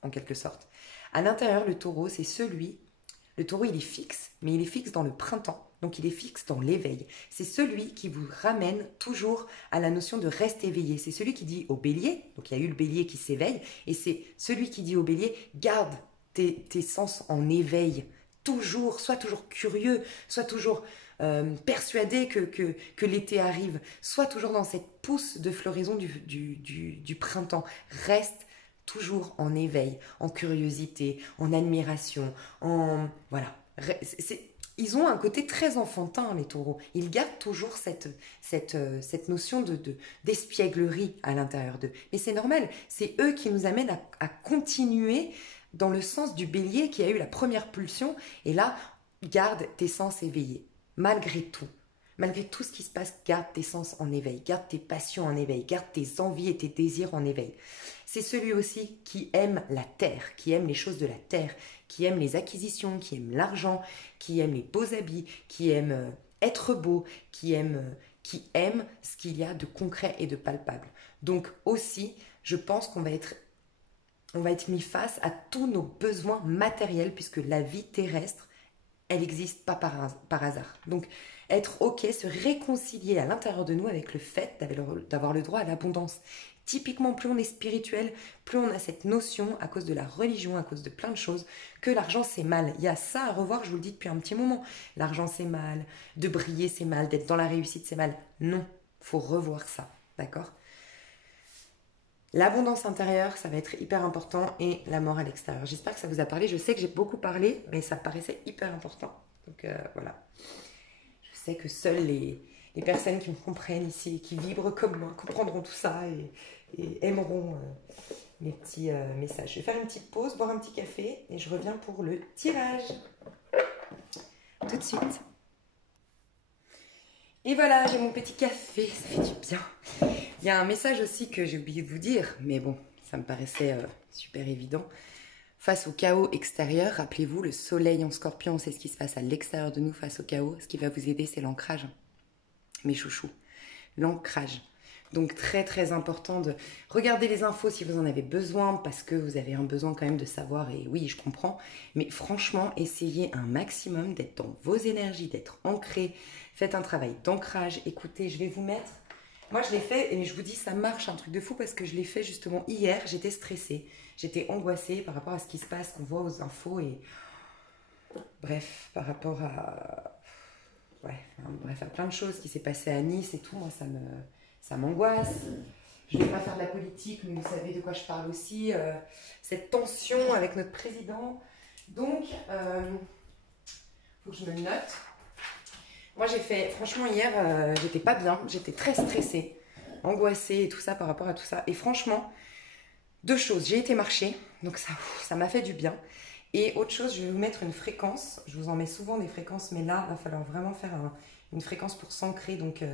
en quelque sorte. À l'intérieur, le taureau, le taureau, il est fixe, mais il est fixe dans le printemps. Donc il est fixe dans l'éveil. C'est celui qui vous ramène toujours à la notion de reste éveillé. C'est celui qui dit au bélier, donc il y a eu le bélier qui s'éveille, et c'est celui qui dit au bélier, garde tes sens en éveil. Toujours, sois toujours curieux, sois toujours persuadé que l'été arrive, sois toujours dans cette pousse de floraison du printemps. Reste toujours en éveil, en curiosité, en admiration, voilà. Ils ont un côté très enfantin, les taureaux. Ils gardent toujours cette notion d'espièglerie à l'intérieur d'eux. Mais c'est normal, c'est eux qui nous amènent à continuer dans le sens du bélier qui a eu la première pulsion. Et là, garde tes sens éveillés, malgré tout. Malgré tout ce qui se passe, garde tes sens en éveil, garde tes passions en éveil, garde tes envies et tes désirs en éveil. C'est celui aussi qui aime la terre, qui aime les choses de la terre, qui aime les acquisitions, qui aime l'argent, qui aime les beaux habits, qui aime être beau, qui aime ce qu'il y a de concret et de palpable. Donc aussi, je pense qu'on va être mis face à tous nos besoins matériels puisque la vie terrestre, elle n'existe pas par hasard. Donc, être OK, se réconcilier à l'intérieur de nous avec le fait d'avoir le droit à l'abondance. Typiquement, plus on est spirituel, plus on a cette notion, à cause de la religion, à cause de plein de choses, que l'argent c'est mal. Il y a ça à revoir, je vous le dis depuis un petit moment. L'argent c'est mal, de briller c'est mal, d'être dans la réussite c'est mal. Non, faut revoir ça, d'accord ? L'abondance intérieure, ça va être hyper important et la mort à l'extérieur. J'espère que ça vous a parlé. Je sais que j'ai beaucoup parlé, mais ça me paraissait hyper important. Donc voilà. Je sais que seules les personnes qui me comprennent ici, qui vibrent comme moi, comprendront tout ça et aimeront mes petits messages. Je vais faire une petite pause, boire un petit café et je reviens pour le tirage. Tout de suite. Et voilà, j'ai mon petit café, ça fait du bien. Il y a un message aussi que j'ai oublié de vous dire, mais bon, ça me paraissait super évident. Face au chaos extérieur, rappelez-vous, le soleil en scorpion, c'est ce qui se passe à l'extérieur de nous face au chaos. Ce qui va vous aider, c'est l'ancrage. Mes chouchous, l'ancrage. Donc très très important de regarder les infos si vous en avez besoin, parce que vous avez un besoin quand même de savoir, et oui, je comprends. Mais franchement, essayez un maximum d'être dans vos énergies, d'être ancré. Faites un travail d'ancrage. Écoutez, je vais vous mettre... Moi, je l'ai fait et je vous dis, ça marche, un truc de fou, parce que je l'ai fait justement hier. J'étais stressée, j'étais angoissée par rapport à ce qui se passe, qu'on voit aux infos et... Bref, par rapport à... Ouais, bref, à plein de choses qui s'est passé à Nice et tout, moi, ça m'angoisse. Je ne vais pas faire de la politique, mais vous savez de quoi je parle aussi. Cette tension avec notre président. Donc, faut que je me le note. Moi, j'ai fait, franchement, hier, j'étais pas bien. J'étais très stressée, angoissée et tout ça par rapport à tout ça. Et franchement, Deux choses, j'ai été marcher, donc ça m'a fait du bien. Et autre chose, je vais vous mettre une fréquence. Je vous en mets souvent des fréquences, mais là, il va falloir vraiment faire une fréquence pour s'ancrer. Donc,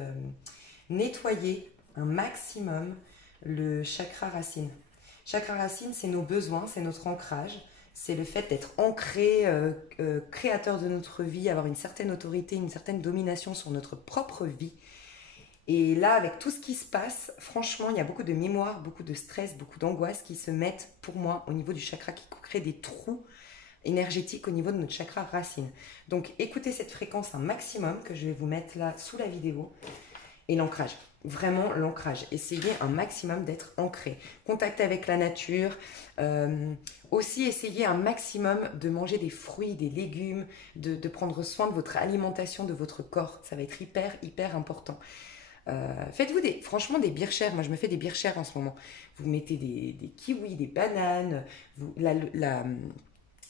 nettoyer un maximum le chakra racine. Chakra racine, c'est nos besoins, c'est notre ancrage. C'est le fait d'être ancré, créateur de notre vie, avoir une certaine autorité, une certaine domination sur notre propre vie. Et là, avec tout ce qui se passe, franchement, il y a beaucoup de mémoire, beaucoup de stress, beaucoup d'angoisse qui se mettent, pour moi, au niveau du chakra, qui crée des trous énergétiques au niveau de notre chakra racine. Donc, écoutez cette fréquence un maximum que je vais vous mettre là sous la vidéo. Et l'ancrage, vraiment l'ancrage. Essayez un maximum d'être ancré. Contact avec la nature. Aussi, essayez un maximum de manger des fruits, des légumes, de prendre soin de votre alimentation, de votre corps. Ça va être hyper, hyper important. Faites-vous franchement des birchers. Moi, je me fais des birchers en ce moment. Vous mettez des kiwis, des bananes.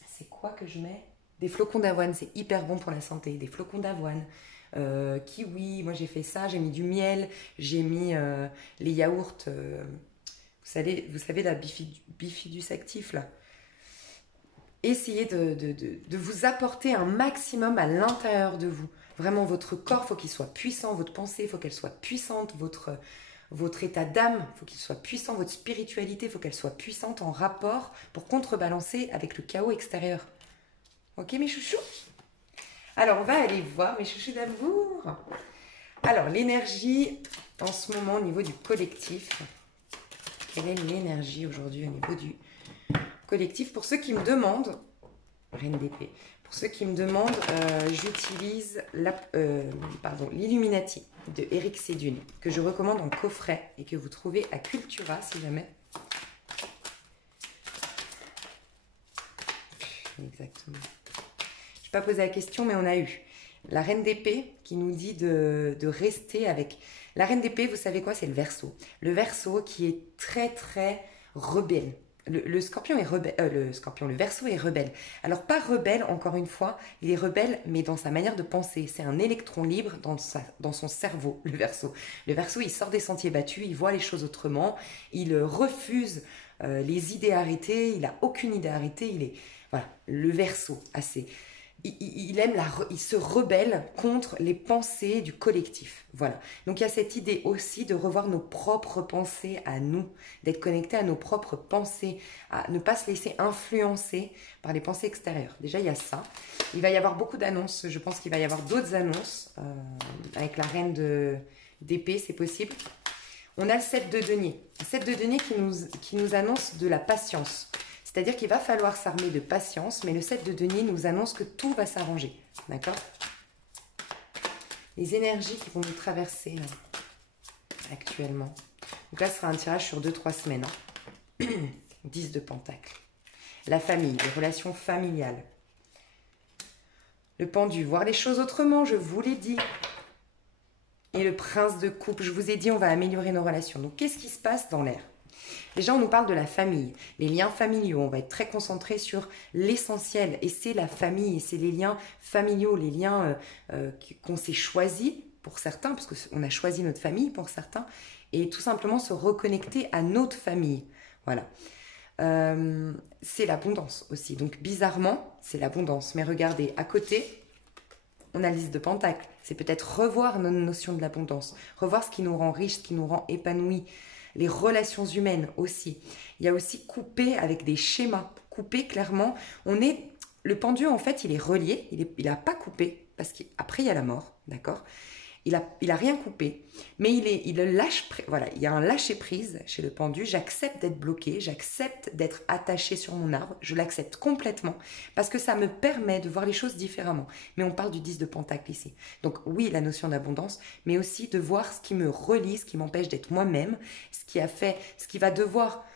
C'est quoi que je mets? Des flocons d'avoine. C'est hyper bon pour la santé. Des flocons d'avoine. Kiwi, moi j'ai fait ça, j'ai mis du miel, j'ai mis les yaourts, vous savez la bifidus actif là. Essayez de vous apporter un maximum à l'intérieur de vous. Vraiment, votre corps, il faut qu'il soit puissant, votre pensée, il faut qu'elle soit puissante, votre état d'âme, il faut qu'il soit puissant, votre spiritualité, il faut qu'elle soit puissante en rapport pour contrebalancer avec le chaos extérieur. Ok mes chouchous? Alors, on va aller voir mes chouchous d'amour. Alors, l'énergie en ce moment au niveau du collectif. Quelle est l'énergie aujourd'hui au niveau du collectif? Pour ceux qui me demandent, Reine d'épée, pour ceux qui me demandent, j'utilise l'Illuminati de Eric Sédune, que je recommande en coffret et que vous trouvez à Cultura si jamais. Exactement. Je n'ai pas posé la question, mais on a eu la reine d'épée qui nous dit de rester avec... La reine d'épée, vous savez quoi? C'est le Verseau. Le Verseau qui est très, très rebelle. Le scorpion est rebelle. Le Verseau est rebelle. Alors, pas rebelle, encore une fois, il est rebelle, mais dans sa manière de penser. C'est un électron libre dans son cerveau, le Verseau. Le Verseau, il sort des sentiers battus, il voit les choses autrement, il refuse les idées arrêtées, il n'a aucune idée arrêtée, il est... Voilà, le Verseau, assez... Il se rebelle contre les pensées du collectif. Voilà. Donc il y a cette idée aussi de revoir nos propres pensées à nous, d'être connecté à nos propres pensées, à ne pas se laisser influencer par les pensées extérieures. Déjà il y a ça. Il va y avoir beaucoup d'annonces. Je pense qu'il va y avoir d'autres annonces avec la reine d'épée, c'est possible. On a le 7 de denier. Le 7 de denier qui nous annonce de la patience. C'est-à-dire qu'il va falloir s'armer de patience, mais le 7 de denier nous annonce que tout va s'arranger. D'accord? Les énergies qui vont nous traverser actuellement. Donc là, ce sera un tirage sur 2-3 semaines. 10 de pentacles. La famille, les relations familiales. Le pendu, voir les choses autrement, je vous l'ai dit. Et le prince de coupe, je vous ai dit, on va améliorer nos relations. Donc, qu'est-ce qui se passe dans l'air? Déjà, on nous parle de la famille, les liens familiaux. On va être très concentré sur l'essentiel. Et c'est la famille, et c'est les liens familiaux, les liens qu'on s'est choisis pour certains, parce qu'on a choisi notre famille pour certains, et tout simplement se reconnecter à notre famille. Voilà. C'est l'abondance aussi. Donc, bizarrement, c'est l'abondance. Mais regardez, à côté, on a la liste de pentacles. C'est peut-être revoir nos notions de l'abondance, revoir ce qui nous rend riche, ce qui nous rend épanouis. Les relations humaines aussi. Il y a aussi couper avec des schémas. Couper clairement. Le pendu, en fait, il est relié. Il n'a pas coupé. Parce qu'après, il y a la mort. D'accord? Il a rien coupé. Mais il lâche. Voilà, il y a un lâcher prise chez le pendu. J'accepte d'être bloqué. J'accepte d'être attaché sur mon arbre. Je l'accepte complètement. Parce que ça me permet de voir les choses différemment. Mais on parle du 10 de pentacle ici. Donc oui, la notion d'abondance. Mais aussi de voir ce qui me relie, ce qui m'empêche d'être moi-même. Ce qui va devoir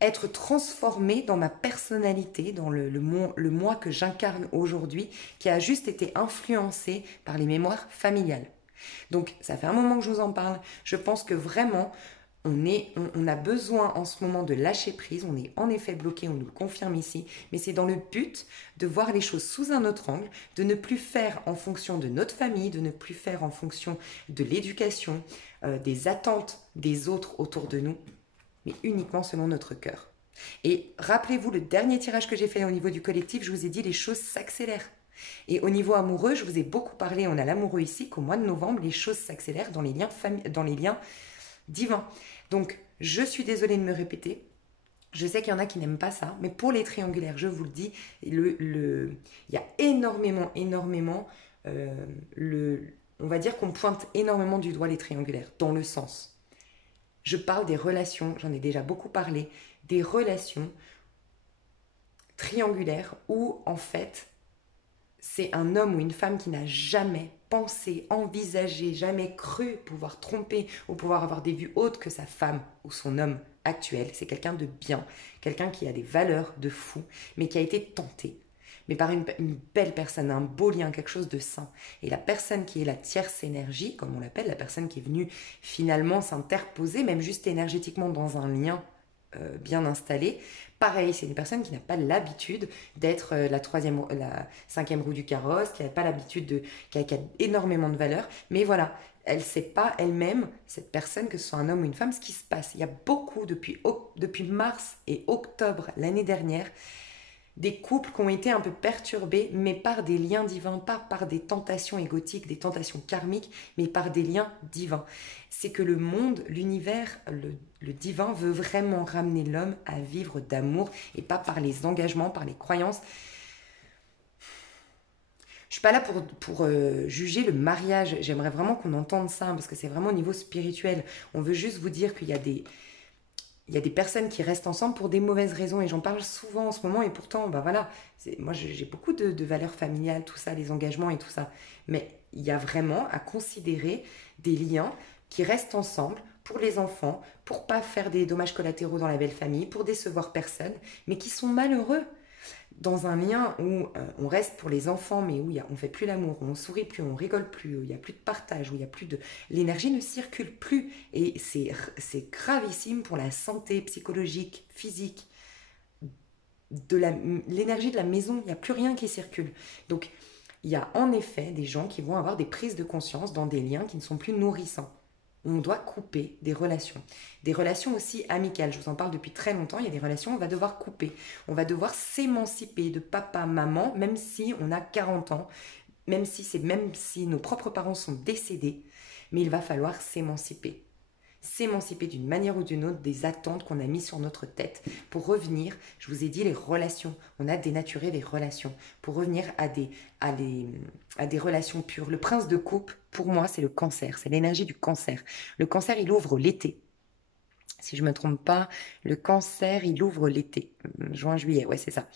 être transformé dans ma personnalité, dans le moi que j'incarne aujourd'hui, qui a juste été influencé par les mémoires familiales. Donc, ça fait un moment que je vous en parle. Je pense que vraiment, on a besoin en ce moment de lâcher prise. On est en effet bloqué, on nous le confirme ici. Mais c'est dans le but de voir les choses sous un autre angle, de ne plus faire en fonction de notre famille, de ne plus faire en fonction de l'éducation, des attentes des autres autour de nous. mais uniquement selon notre cœur. Et rappelez-vous, le dernier tirage que j'ai fait au niveau du collectif, je vous ai dit les choses s'accélèrent. Et au niveau amoureux, je vous ai beaucoup parlé, on a l'amoureux ici, qu'au mois de novembre, les choses s'accélèrent dans dans les liens divins. Donc, je suis désolée de me répéter. Je sais qu'il y en a qui n'aiment pas ça, mais pour les triangulaires, je vous le dis, il y a énormément, on va dire qu'on pointe énormément du doigt les triangulaires, dans le sens. Je parle des relations, j'en ai déjà beaucoup parlé, des relations triangulaires où, en fait, c'est un homme ou une femme qui n'a jamais pensé, envisagé, jamais cru pouvoir tromper ou pouvoir avoir des vues autres que sa femme ou son homme actuel. C'est quelqu'un de bien, quelqu'un qui a des valeurs de fou, mais qui a été tenté. Mais par une belle personne, un beau lien, quelque chose de sain. Et la personne qui est la tierce énergie, comme on l'appelle, la personne qui est venue finalement s'interposer, même juste énergétiquement dans un lien bien installé. Pareil, c'est une personne qui n'a pas l'habitude d'être la cinquième roue du carrosse, qui n'a pas l'habitude qui a énormément de valeur. Mais voilà, elle ne sait pas elle-même, cette personne, que ce soit un homme ou une femme, ce qui se passe. Il y a beaucoup, depuis mars et octobre l'année dernière, des couples qui ont été un peu perturbés, mais par des liens divins, pas par des tentations égotiques, des tentations karmiques, mais par des liens divins. C'est que le monde, l'univers, le divin veut vraiment ramener l'homme à vivre d'amour et pas par les engagements, par les croyances. Je suis pas là pour juger le mariage. J'aimerais vraiment qu'on entende ça parce que c'est vraiment au niveau spirituel. On veut juste vous dire qu'il y a des personnes qui restent ensemble pour des mauvaises raisons et j'en parle souvent en ce moment et pourtant, bah voilà, moi j'ai beaucoup de valeurs familiales, tout ça, les engagements et tout ça. Mais il y a vraiment à considérer des liens qui restent ensemble pour les enfants, pour pas faire des dommages collatéraux dans la belle famille, pour décevoir personne, mais qui sont malheureux. Dans un lien où on reste pour les enfants, mais où on fait plus l'amour, où on sourit plus, on rigole plus, où il n'y a plus de partage, où il y a plus de... L'énergie ne circule plus. Et c'est gravissime pour la santé psychologique, physique, l'énergie de la maison. Il n'y a plus rien qui circule. Donc, il y a en effet des gens qui vont avoir des prises de conscience dans des liens qui ne sont plus nourrissants. On doit couper des relations aussi amicales. Je vous en parle depuis très longtemps. Il y a des relations, on va devoir couper. On va devoir s'émanciper de papa, maman, même si on a 40 ans, même si nos propres parents sont décédés. Mais il va falloir s'émanciper. S'émanciper d'une manière ou d'une autre des attentes qu'on a mises sur notre tête pour revenir, je vous ai dit les relations, on a dénaturé les relations pour revenir à des relations pures. Le prince de coupe, pour moi, c'est le cancer, c'est l'énergie du cancer. Le cancer, il ouvre l'été. Si je ne me trompe pas, le cancer, il ouvre l'été. Juin, juillet, ouais, c'est ça.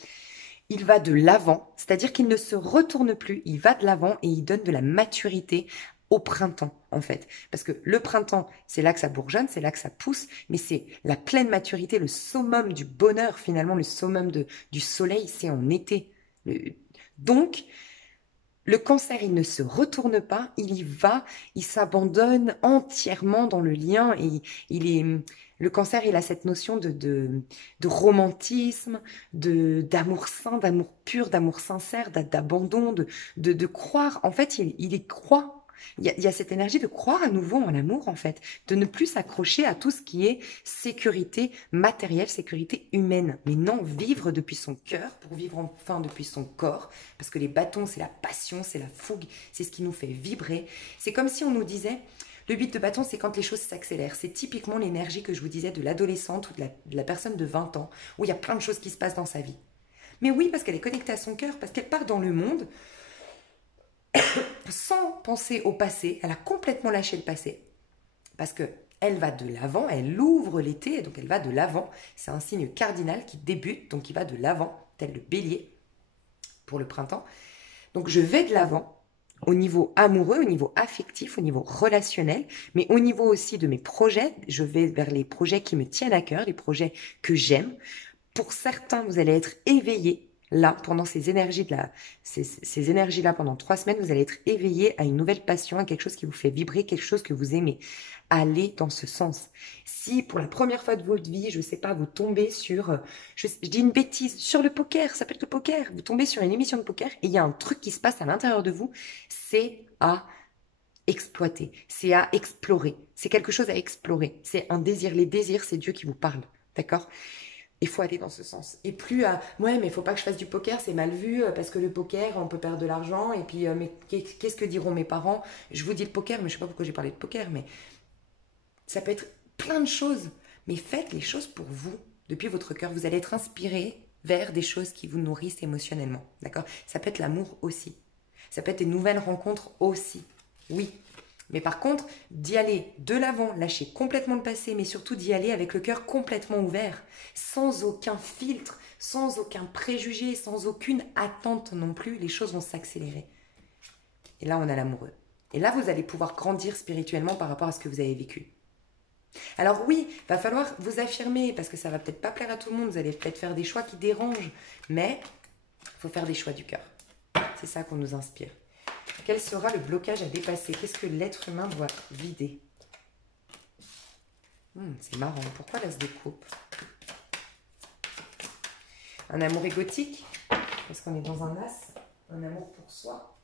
Il va de l'avant, c'est-à-dire qu'il ne se retourne plus, il va de l'avant et il donne de la maturité au printemps, en fait. Parce que le printemps, c'est là que ça bourgeonne, c'est là que ça pousse, mais c'est la pleine maturité, le summum du bonheur, finalement, le summum du soleil, c'est en été. Donc, le cancer, il ne se retourne pas, il y va, il s'abandonne entièrement dans le lien et le cancer, il a cette notion de romantisme, d'amour sain, d'amour pur, d'amour sincère, d'abandon, de croire. En fait, il y croit. Il y a cette énergie de croire à nouveau en l'amour, en fait, de ne plus s'accrocher à tout ce qui est sécurité matérielle, sécurité humaine, mais non, vivre depuis son cœur pour vivre enfin depuis son corps, parce que les bâtons, c'est la passion, c'est la fougue, c'est ce qui nous fait vibrer. C'est comme si on nous disait, le 8 de bâton, c'est quand les choses s'accélèrent. C'est typiquement l'énergie que je vous disais de l'adolescente ou de la personne de 20 ans, où il y a plein de choses qui se passent dans sa vie. Mais oui, parce qu'elle est connectée à son cœur, parce qu'elle part dans le monde sans penser au passé. Elle a complètement lâché le passé. Parce que elle va de l'avant, elle ouvre l'été, donc elle va de l'avant. C'est un signe cardinal qui débute, donc il va de l'avant, tel le bélier pour le printemps. Donc je vais de l'avant au niveau amoureux, au niveau affectif, au niveau relationnel, mais au niveau aussi de mes projets. Je vais vers les projets qui me tiennent à cœur, les projets que j'aime. Pour certains, vous allez être éveillés. Là, pendant ces énergies-là, pendant 3 semaines, vous allez être éveillé à une nouvelle passion, à quelque chose qui vous fait vibrer, quelque chose que vous aimez. Allez dans ce sens. Si pour la première fois de votre vie, je ne sais pas, vous tombez sur, je dis une bêtise, sur le poker, ça s'appelle le poker, vous tombez sur une émission de poker et il y a un truc qui se passe à l'intérieur de vous, c'est à exploiter, c'est à explorer. C'est quelque chose à explorer. C'est un désir. Les désirs, c'est Dieu qui vous parle. D'accord? Il faut aller dans ce sens. Et plus à, ouais, mais il faut pas que je fasse du poker, c'est mal vu, parce que le poker, on peut perdre de l'argent. Et puis, mais qu'est-ce que diront mes parents? Je vous dis le poker, mais je sais pas pourquoi j'ai parlé de poker, mais ça peut être plein de choses. Mais faites les choses pour vous, depuis votre cœur. Vous allez être inspiré vers des choses qui vous nourrissent émotionnellement. D'accord? Ça peut être l'amour aussi. Ça peut être des nouvelles rencontres aussi. Oui. Mais par contre, d'y aller de l'avant, lâcher complètement le passé, mais surtout d'y aller avec le cœur complètement ouvert, sans aucun filtre, sans aucun préjugé, sans aucune attente non plus, les choses vont s'accélérer. Et là, on a l'amoureux. Et là, vous allez pouvoir grandir spirituellement par rapport à ce que vous avez vécu. Alors oui, il va falloir vous affirmer, parce que ça va peut-être pas plaire à tout le monde, vous allez peut-être faire des choix qui dérangent, mais il faut faire des choix du cœur. C'est ça qu'on nous inspire. Quel sera le blocage à dépasser? Qu'est-ce que l'être humain doit vider? C'est marrant. Pourquoi l'as de coupe? Un amour égotique? Parce qu'on est dans un as. Un amour pour soi.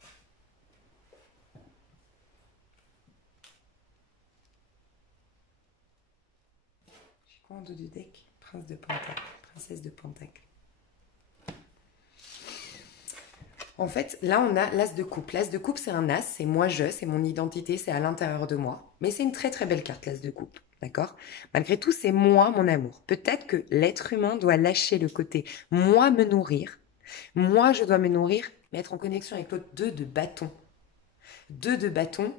J'ai quoi en dos du deck? Prince de Pentacle. Princesse de Pentacle. En fait, là, on a l'as de coupe. L'as de coupe, c'est un as, c'est moi, c'est mon identité, c'est à l'intérieur de moi. Mais c'est une très très belle carte, l'as de coupe, d'accord? Malgré tout, c'est moi, mon amour. Peut-être que l'être humain doit lâcher le côté moi me nourrir. Moi, je dois me nourrir, mais être en connexion avec l'autre. 2 de bâton. 2 de bâton,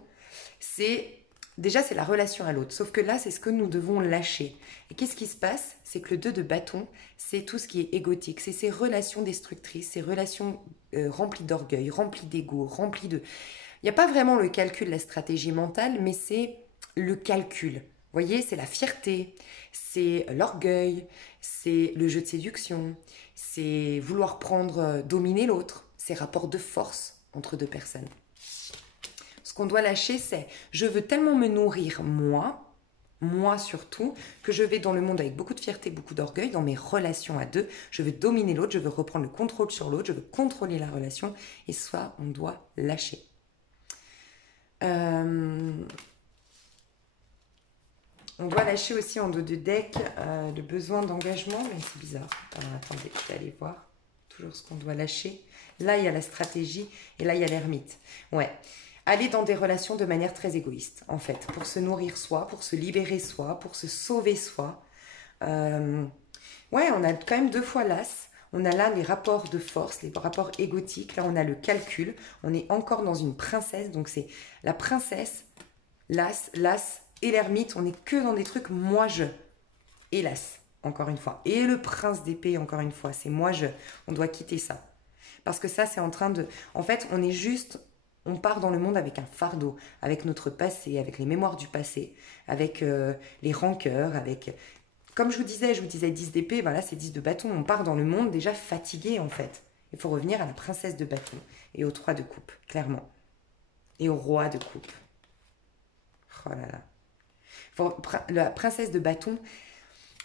c'est... Déjà, c'est la relation à l'autre. Sauf que là, c'est ce que nous devons lâcher. Et qu'est-ce qui se passe? C'est que le 2 de bâton, c'est tout ce qui est égotique. C'est ces relations destructrices, ces relations remplies d'orgueil, remplies d'ego, remplies de... Il n'y a pas vraiment le calcul, la stratégie mentale, mais c'est le calcul. Vous voyez, c'est la fierté, c'est l'orgueil, c'est le jeu de séduction, c'est vouloir prendre, dominer l'autre, ces rapports de force entre deux personnes. Ce qu'on doit lâcher, c'est je veux tellement me nourrir moi surtout, que je vais dans le monde avec beaucoup de fierté, beaucoup d'orgueil, dans mes relations à deux. Je veux dominer l'autre, je veux reprendre le contrôle sur l'autre, je veux contrôler la relation. Et ça, on doit lâcher. On doit lâcher aussi en dos de deck le besoin d'engagement, mais c'est bizarre. Attendez, je vais aller voir toujours ce qu'on doit lâcher. Là, il y a la stratégie et là, il y a l'ermite. Ouais. Aller dans des relations de manière très égoïste, en fait, pour se nourrir soi, pour se libérer soi, pour se sauver soi. Ouais, on a quand même 2 fois l'as. On a là les rapports de force, les rapports égotiques. Là, on a le calcul. On est encore dans une princesse. Donc, c'est la princesse, l'as et l'ermite. On n'est que dans des trucs moi-je. Et l'as, encore une fois. Et le prince d'épée, encore une fois. C'est moi-je. On doit quitter ça. Parce que ça, c'est en train de... En fait, on est juste... On part dans le monde avec un fardeau, avec notre passé, avec les mémoires du passé, avec les rancœurs, avec... Comme je vous disais 10 d'épée, voilà, c'est 10 de bâton. On part dans le monde déjà fatigué, en fait. Il faut revenir à la princesse de bâton et au 3 de coupe, clairement. Et au roi de coupe. Oh là là. La princesse de bâton...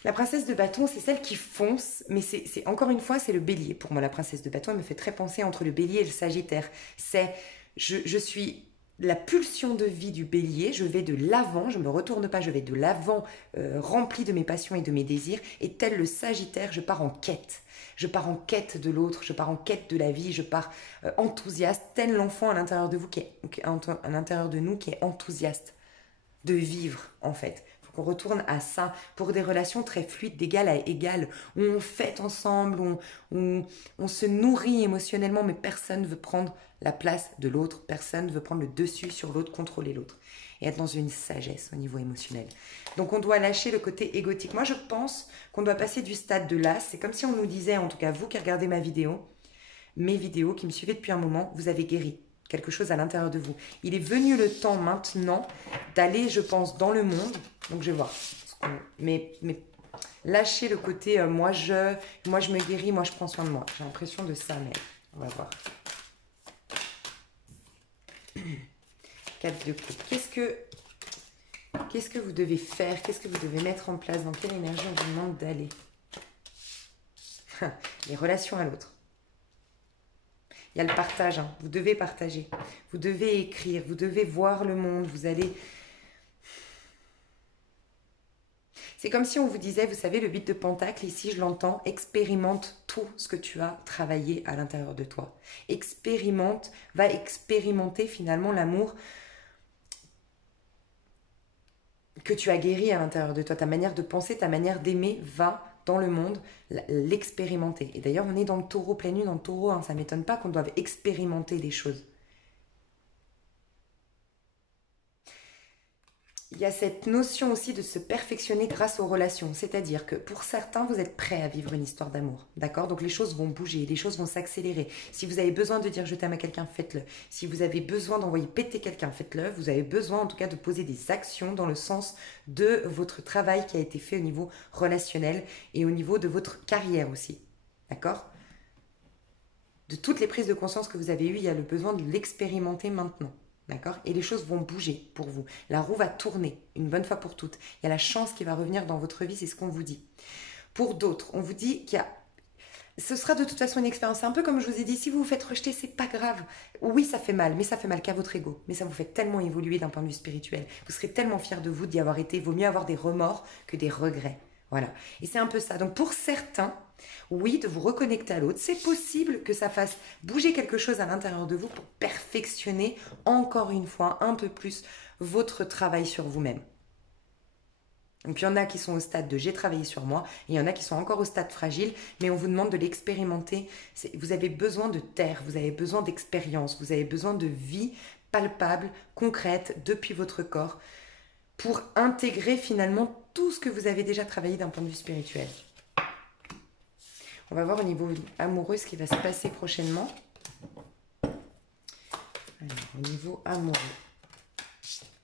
La princesse de bâton, c'est celle qui fonce, mais c'est encore une fois, c'est le bélier. Pour moi, la princesse de bâton, elle me fait très penser entre le bélier et le sagittaire. C'est... Je suis la pulsion de vie du bélier, je vais de l'avant, je ne me retourne pas, je vais de l'avant, rempli de mes passions et de mes désirs, et tel le sagittaire, je pars en quête. Je pars en quête de l'autre, je pars en quête de la vie, je pars enthousiaste, tel l'enfant à l'intérieur de vous, à l'intérieur de nous qui est enthousiaste de vivre, en fait. On retourne à ça pour des relations très fluides, d'égal à égal, où on fête ensemble, où on se nourrit émotionnellement, mais personne ne veut prendre la place de l'autre, personne ne veut prendre le dessus sur l'autre, contrôler l'autre, et être dans une sagesse au niveau émotionnel. Donc on doit lâcher le côté égotique. Moi je pense qu'on doit passer du stade de l'as, c'est comme si on nous disait, en tout cas vous qui regardez mes vidéos, qui me suivez depuis un moment, vous avez guéri quelque chose à l'intérieur de vous. Il est venu le temps maintenant d'aller, je pense, dans le monde. Donc je vais voir. Mais lâcher le côté moi je me guéris, moi je prends soin de moi. J'ai l'impression de ça, mais on va voir. 4 de coupe. Qu'est-ce que vous devez faire? Qu'est-ce que vous devez mettre en place? Dans quelle énergie on vous demande d'aller? Les relations à l'autre. Il y a le partage, hein. Vous devez partager. Vous devez écrire, vous devez voir le monde. Vous allez... C'est comme si on vous disait, vous savez, le 8 de Pentacle, ici je l'entends, expérimente tout ce que tu as travaillé à l'intérieur de toi. Expérimente, va expérimenter finalement l'amour que tu as guéri à l'intérieur de toi. Ta manière de penser, ta manière d'aimer va dans le monde l'expérimenter. Et d'ailleurs, on est dans le taureau, pleine lune dans le taureau, hein, ça ne m'étonne pas qu'on doive expérimenter des choses. Il y a cette notion aussi de se perfectionner grâce aux relations. C'est-à-dire que pour certains, vous êtes prêts à vivre une histoire d'amour. D'accord? Donc les choses vont bouger, les choses vont s'accélérer. Si vous avez besoin de dire je t'aime à quelqu'un, faites-le. Si vous avez besoin d'envoyer péter quelqu'un, faites-le. Vous avez besoin en tout cas de poser des actions dans le sens de votre travail qui a été fait au niveau relationnel et au niveau de votre carrière aussi. D'accord? De toutes les prises de conscience que vous avez eues, il y a le besoin de l'expérimenter maintenant. D'accord? Et les choses vont bouger pour vous. La roue va tourner une bonne fois pour toutes. Il y a la chance qui va revenir dans votre vie, c'est ce qu'on vous dit. Pour d'autres, on vous dit qu'il y a... Ce sera de toute façon une expérience. C'est un peu comme je vous ai dit, si vous vous faites rejeter, c'est pas grave. Oui, ça fait mal, mais ça fait mal qu'à votre ego. Mais ça vous fait tellement évoluer d'un point de vue spirituel. Vous serez tellement fiers de vous d'y avoir été. Il vaut mieux avoir des remords que des regrets. Voilà. Et c'est un peu ça. Donc pour certains, oui, de vous reconnecter à l'autre, c'est possible que ça fasse bouger quelque chose à l'intérieur de vous pour perfectionner encore une fois un peu plus votre travail sur vous-même. Donc il y en a qui sont au stade de j'ai travaillé sur moi, et il y en a qui sont encore au stade fragile, mais on vous demande de l'expérimenter. Vous avez besoin de terre, vous avez besoin d'expérience, vous avez besoin de vie palpable, concrète, depuis votre corps, pour intégrer finalement tout ce que vous avez déjà travaillé d'un point de vue spirituel. On va voir au niveau amoureux ce qui va se passer prochainement. Alors, au niveau amoureux.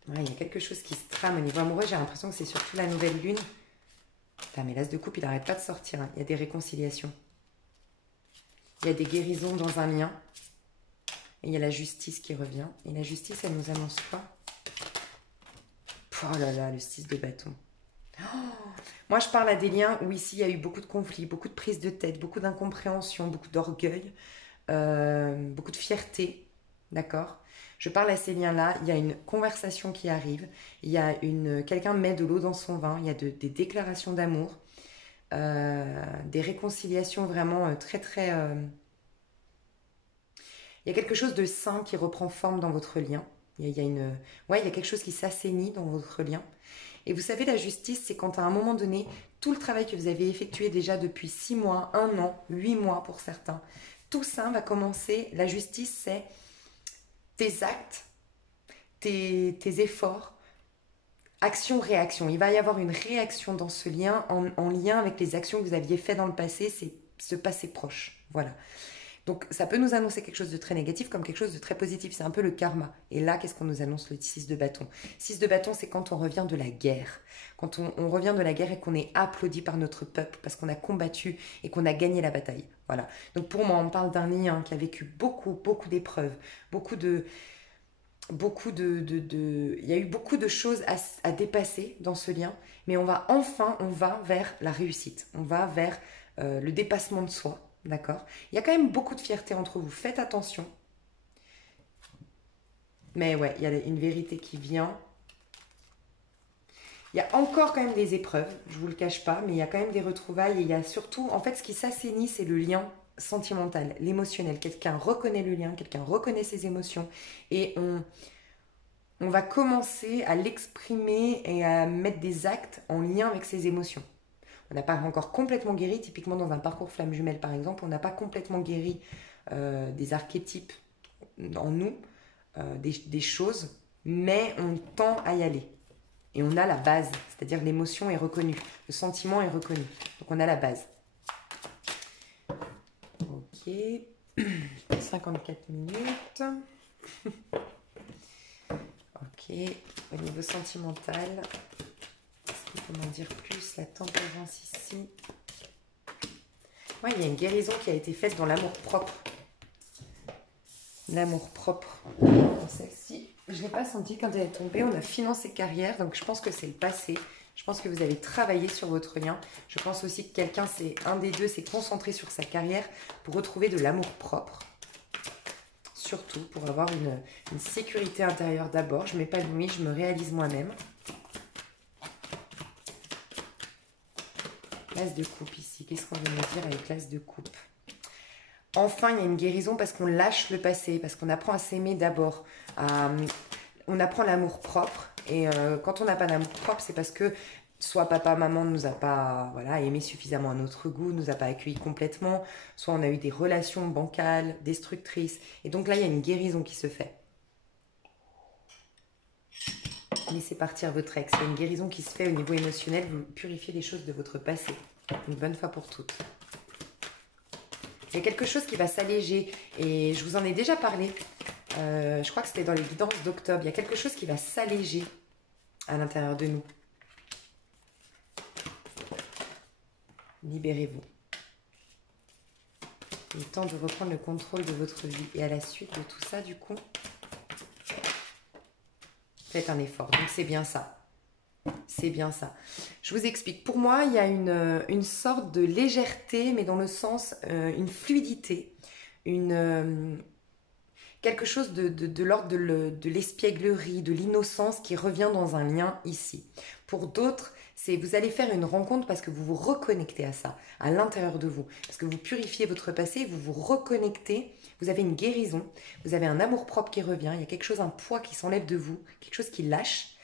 Ouais, il y a quelque chose qui se trame au niveau amoureux. J'ai l'impression que c'est surtout la nouvelle lune. Putain, mais l'as de coupe, il n'arrête pas de sortir. Hein. Il y a des réconciliations. Il y a des guérisons dans un lien. Et il y a la justice qui revient. Et la justice, elle nous annonce quoi? Oh là là, le 6 de bâton. Oh, moi, je parle à des liens où ici, il y a eu beaucoup de conflits, beaucoup de prises de tête, beaucoup d'incompréhension, beaucoup d'orgueil, beaucoup de fierté. D'accord? Je parle à ces liens-là, il y a une conversation qui arrive, il y a quelqu'un met de l'eau dans son vin, il y a des déclarations d'amour, des réconciliations vraiment très très... Il y a quelque chose de sain qui reprend forme dans votre lien. Il y a quelque chose qui s'assainit dans votre lien. Et vous savez, la justice, c'est quand à un moment donné, tout le travail que vous avez effectué déjà depuis 6 mois, 1 an, 8 mois pour certains, tout ça va commencer. La justice, c'est tes actes, tes efforts, action-réaction. Il va y avoir une réaction dans ce lien en lien avec les actions que vous aviez faites dans le passé, c'est ce passé proche. Voilà. Donc ça peut nous annoncer quelque chose de très négatif comme quelque chose de très positif. C'est un peu le karma. Et là, qu'est-ce qu'on nous annonce le 6 de bâton? 6 de bâton, c'est quand on revient de la guerre. Quand on revient de la guerre et qu'on est applaudi par notre peuple parce qu'on a combattu et qu'on a gagné la bataille. Voilà. Donc pour moi, on parle d'un lien qui a vécu beaucoup d'épreuves, il y a eu beaucoup de choses à dépasser dans ce lien, mais on va vers la réussite. On va vers le dépassement de soi. D'accord? Il y a quand même beaucoup de fierté entre vous. Faites attention. Mais ouais, il y a une vérité qui vient. Il y a encore quand même des épreuves, je ne vous le cache pas, mais il y a quand même des retrouvailles. Et il y a surtout, en fait, ce qui s'assainit, c'est le lien sentimental, l'émotionnel. Quelqu'un reconnaît le lien, quelqu'un reconnaît ses émotions. Et on va commencer à l'exprimer et à mettre des actes en lien avec ses émotions. On n'a pas encore complètement guéri, typiquement dans un parcours flamme jumelle par exemple, on n'a pas complètement guéri des archétypes en nous, des choses, mais on tend à y aller. Et on a la base, c'est-à-dire l'émotion est reconnue, le sentiment est reconnu. Donc on a la base. Ok, 54 minutes. Ok, au niveau sentimental... Comment dire plus, la tempérance ici. Ouais, il y a une guérison qui a été faite dans l'amour propre. L'amour propre. Dans celle-ci, je ne l'ai pas senti quand elle est tombée. On a financé carrière, donc je pense que c'est le passé. Je pense que vous avez travaillé sur votre lien. Je pense aussi que un des deux s'est concentré sur sa carrière pour retrouver de l'amour propre. surtout, pour avoir une sécurité intérieure d'abord. Je m'épanouis, je me réalise moi-même. L'as de coupe ici. Qu'est-ce qu'on veut me dire avec l'as de coupe? Enfin, il y a une guérison parce qu'on lâche le passé, parce qu'on apprend à s'aimer d'abord. On apprend l'amour propre. Et quand on n'a pas d'amour propre, c'est parce que soit papa, maman ne nous a pas aimé suffisamment à notre goût, ne nous a pas accueillis complètement, soit on a eu des relations bancales, destructrices. Et donc là, il y a une guérison qui se fait. Laissez partir votre ex. Il y a une guérison qui se fait au niveau émotionnel. Vous purifiez les choses de votre passé. Une bonne fois pour toutes. Il y a quelque chose qui va s'alléger. Et je vous en ai déjà parlé. Je crois que c'était dans les guidances d'octobre. Il y a quelque chose qui va s'alléger à l'intérieur de nous. Libérez-vous. Il est temps de reprendre le contrôle de votre vie. Et à la suite de tout ça, du coup, faites un effort. Donc c'est bien ça. C'est bien ça. Je vous explique. Pour moi, il y a une sorte de légèreté, mais dans le sens, une fluidité, quelque chose de l'ordre de l'espièglerie, de l'innocence qui revient dans un lien ici. Pour d'autres, vous allez faire une rencontre parce que vous vous reconnectez à ça, à l'intérieur de vous. Parce que vous purifiez votre passé, vous vous reconnectez, vous avez une guérison, vous avez un amour-propre qui revient, il y a quelque chose, un poids qui s'enlève de vous, quelque chose qui lâche.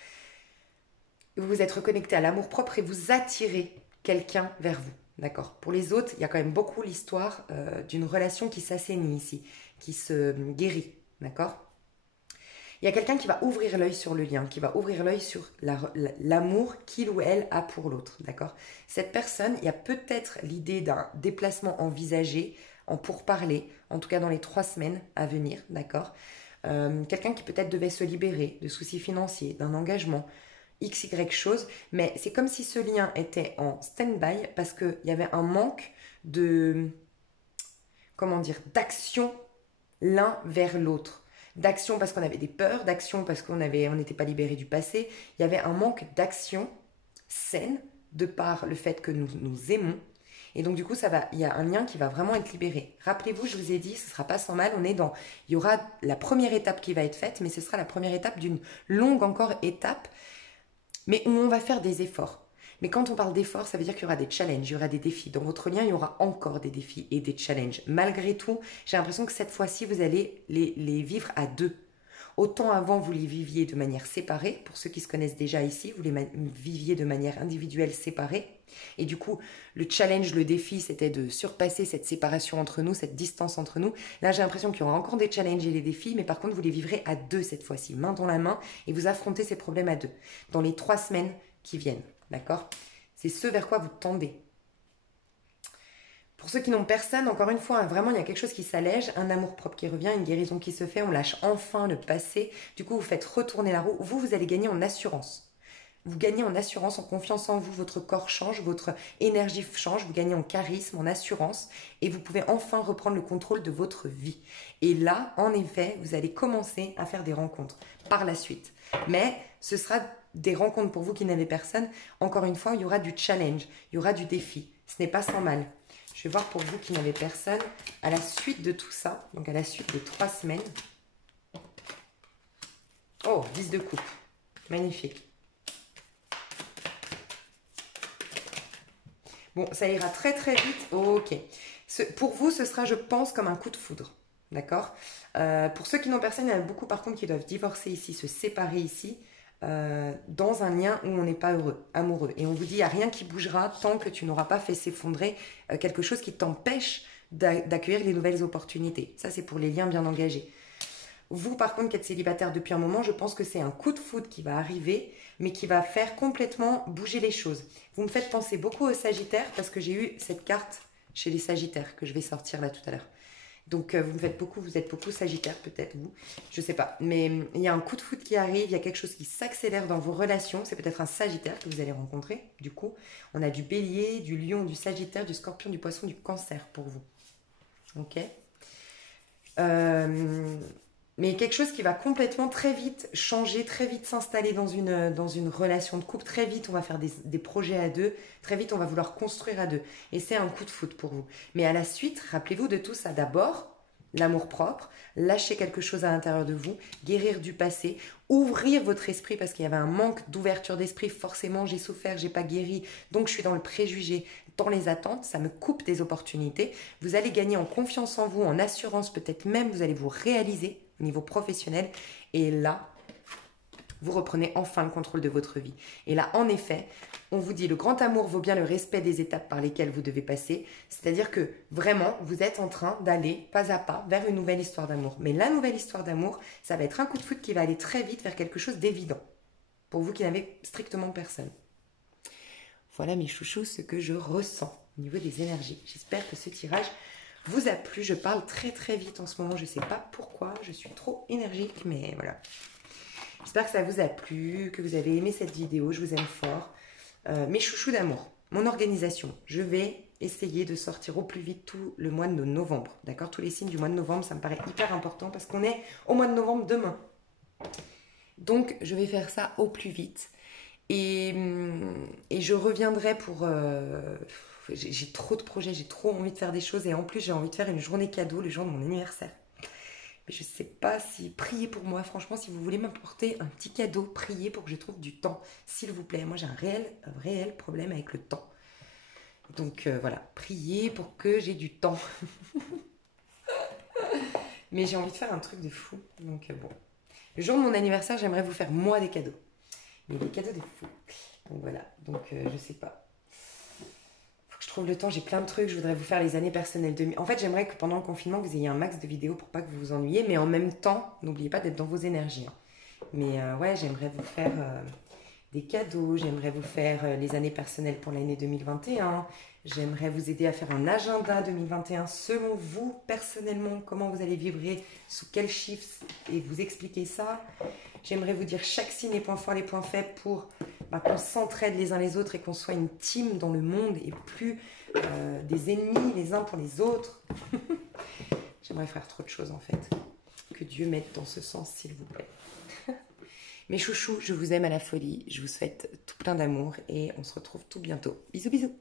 Vous vous êtes reconnecté à l'amour-propre et vous attirez quelqu'un vers vous. D'accord. Pour les autres, il y a quand même beaucoup l'histoire d'une relation qui s'assainit ici, qui se guérit. D'accord. Il y a quelqu'un qui va ouvrir l'œil sur le lien, qui va ouvrir l'œil sur l'amour qu'il ou elle a pour l'autre. D'accord. Cette personne, il y a peut-être l'idée d'un déplacement envisagé, en pourparlers, en tout cas dans les 3 semaines à venir. D'accord. Quelqu'un qui peut-être devait se libérer de soucis financiers, d'un engagement, XY chose, mais c'est comme si ce lien était en stand-by parce qu'il y avait un manque d'action l'un vers l'autre. D'action parce qu'on avait des peurs, d'action parce qu'on n'était pas libéré du passé. Il y avait un manque d'action saine de par le fait que nous nous aimons. Et donc du coup, il y a un lien qui va vraiment être libéré. Rappelez-vous, je vous ai dit, ce ne sera pas sans mal. Il y aura la première étape qui va être faite, mais ce sera la première étape d'une longue encore étape, mais où on va faire des efforts. Mais quand on parle d'efforts, ça veut dire qu'il y aura des challenges, il y aura des défis. Dans votre lien, il y aura encore des défis et des challenges. Malgré tout, j'ai l'impression que cette fois-ci, vous allez les vivre à 2. Autant avant, vous les viviez de manière séparée. Pour ceux qui se connaissent déjà ici, vous les viviez de manière individuelle, séparée. Et du coup, le challenge, le défi, c'était de surpasser cette séparation entre nous, cette distance entre nous. Là, j'ai l'impression qu'il y aura encore des challenges et des défis, mais par contre, vous les vivrez à 2 cette fois-ci, main dans la main, et vous affrontez ces problèmes à 2, dans les 3 semaines qui viennent. D'accord? C'est ce vers quoi vous tendez. Pour ceux qui n'ont personne, encore une fois, vraiment, il y a quelque chose qui s'allège, un amour-propre qui revient, une guérison qui se fait, on lâche enfin le passé. Du coup, vous faites retourner la roue. Vous allez gagner en assurance. Vous gagnez en assurance, en confiance en vous, votre corps change, votre énergie change, vous gagnez en charisme, en assurance, et vous pouvez enfin reprendre le contrôle de votre vie. Et là, en effet, vous allez commencer à faire des rencontres par la suite. Mais ce sera des rencontres pour vous qui n'avez personne. Encore une fois, il y aura du challenge, il y aura du défi. Ce n'est pas sans mal. Je vais voir pour vous qui n'avez personne, à la suite de tout ça, donc à la suite des 3 semaines. Oh, 10 de coupe. Magnifique. Bon, ça ira très très vite. Oh, ok. Pour vous, ce sera, je pense, comme un coup de foudre. D'accord. Pour ceux qui n'ont personne, il y en a beaucoup par contre qui doivent divorcer ici, se séparer ici, dans un lien où on n'est pas heureux, amoureux. Et on vous dit, il n'y a rien qui bougera tant que tu n'auras pas fait s'effondrer quelque chose qui t'empêche d'accueillir les nouvelles opportunités. Ça, c'est pour les liens bien engagés. Vous, par contre, qui êtes célibataire depuis un moment, je pense que c'est un coup de foudre qui va arriver, mais qui va faire complètement bouger les choses. Vous me faites penser beaucoup aux Sagittaires parce que j'ai eu cette carte chez les Sagittaires que je vais sortir là tout à l'heure. Donc, vous êtes beaucoup Sagittaire peut-être, vous. Je sais pas. Mais il y a un coup de foudre qui arrive, il y a quelque chose qui s'accélère dans vos relations. C'est peut-être un Sagittaire que vous allez rencontrer. Du coup, on a du Bélier, du Lion, du Sagittaire, du Scorpion, du Poisson, du Cancer pour vous. Ok. Mais quelque chose qui va complètement très vite changer, très vite s'installer dans une relation de couple. Très vite, on va faire des projets à 2. Très vite, on va vouloir construire à 2. Et c'est un coup de foudre pour vous. Mais à la suite, rappelez-vous de tout ça. D'abord, l'amour-propre, lâcher quelque chose à l'intérieur de vous, guérir du passé, ouvrir votre esprit parce qu'il y avait un manque d'ouverture d'esprit. Forcément, j'ai souffert, j'ai pas guéri, donc je suis dans le préjugé, dans les attentes, ça me coupe des opportunités. Vous allez gagner en confiance en vous, en assurance, peut-être même vous allez vous réaliser au niveau professionnel. Et là, vous reprenez enfin le contrôle de votre vie. Et là, en effet, on vous dit le grand amour vaut bien le respect des étapes par lesquelles vous devez passer. C'est-à-dire que vraiment, vous êtes en train d'aller pas à pas vers une nouvelle histoire d'amour. Mais la nouvelle histoire d'amour, ça va être un coup de foudre qui va aller très vite vers quelque chose d'évident. Pour vous qui n'avez strictement personne. Voilà mes chouchous, ce que je ressens au niveau des énergies. J'espère que ce tirage vous a plu. Je parle très très vite en ce moment. Je ne sais pas pourquoi. Je suis trop énergique, mais voilà. J'espère que ça vous a plu, que vous avez aimé cette vidéo. Je vous aime fort. Mes chouchous d'amour, mon organisation. Je vais essayer de sortir au plus vite tout le mois de novembre. D'accord? Tous les signes du mois de novembre, ça me paraît hyper important parce qu'on est au mois de novembre demain. Donc, je vais faire ça au plus vite. Et je reviendrai pour... j'ai trop de projets, j'ai trop envie de faire des choses. Et en plus, j'ai envie de faire une journée cadeau le jour de mon anniversaire. Mais je ne sais pas si... Priez pour moi, franchement, si vous voulez m'apporter un petit cadeau, priez pour que je trouve du temps, s'il vous plaît. Moi, j'ai un réel problème avec le temps. Donc voilà, priez pour que j'ai du temps. Mais j'ai envie de faire un truc de fou. Donc bon. Le jour de mon anniversaire, j'aimerais vous faire moi des cadeaux. Mais des cadeaux de fou. Donc voilà, donc je sais pas. Faut que je trouve le temps, j'ai plein de trucs. Je voudrais vous faire les années personnelles de... En fait, j'aimerais que pendant le confinement, vous ayez un max de vidéos pour pas que vous vous ennuyiez. Mais en même temps, n'oubliez pas d'être dans vos énergies. Hein. Mais ouais, j'aimerais vous faire des cadeaux. J'aimerais vous faire les années personnelles pour l'année 2021. J'aimerais vous aider à faire un agenda 2021 selon vous, personnellement, comment vous allez vibrer, sous quel chiffre, et vous expliquer ça. J'aimerais vous dire chaque signe, les points forts, les points faibles pour qu'on s'entraide les uns les autres et qu'on soit une team dans le monde et plus des ennemis les uns pour les autres. J'aimerais faire trop de choses en fait. Que Dieu m'aide dans ce sens, s'il vous plaît. Mes chouchous, je vous aime à la folie. Je vous souhaite tout plein d'amour et on se retrouve tout bientôt. Bisous, bisous.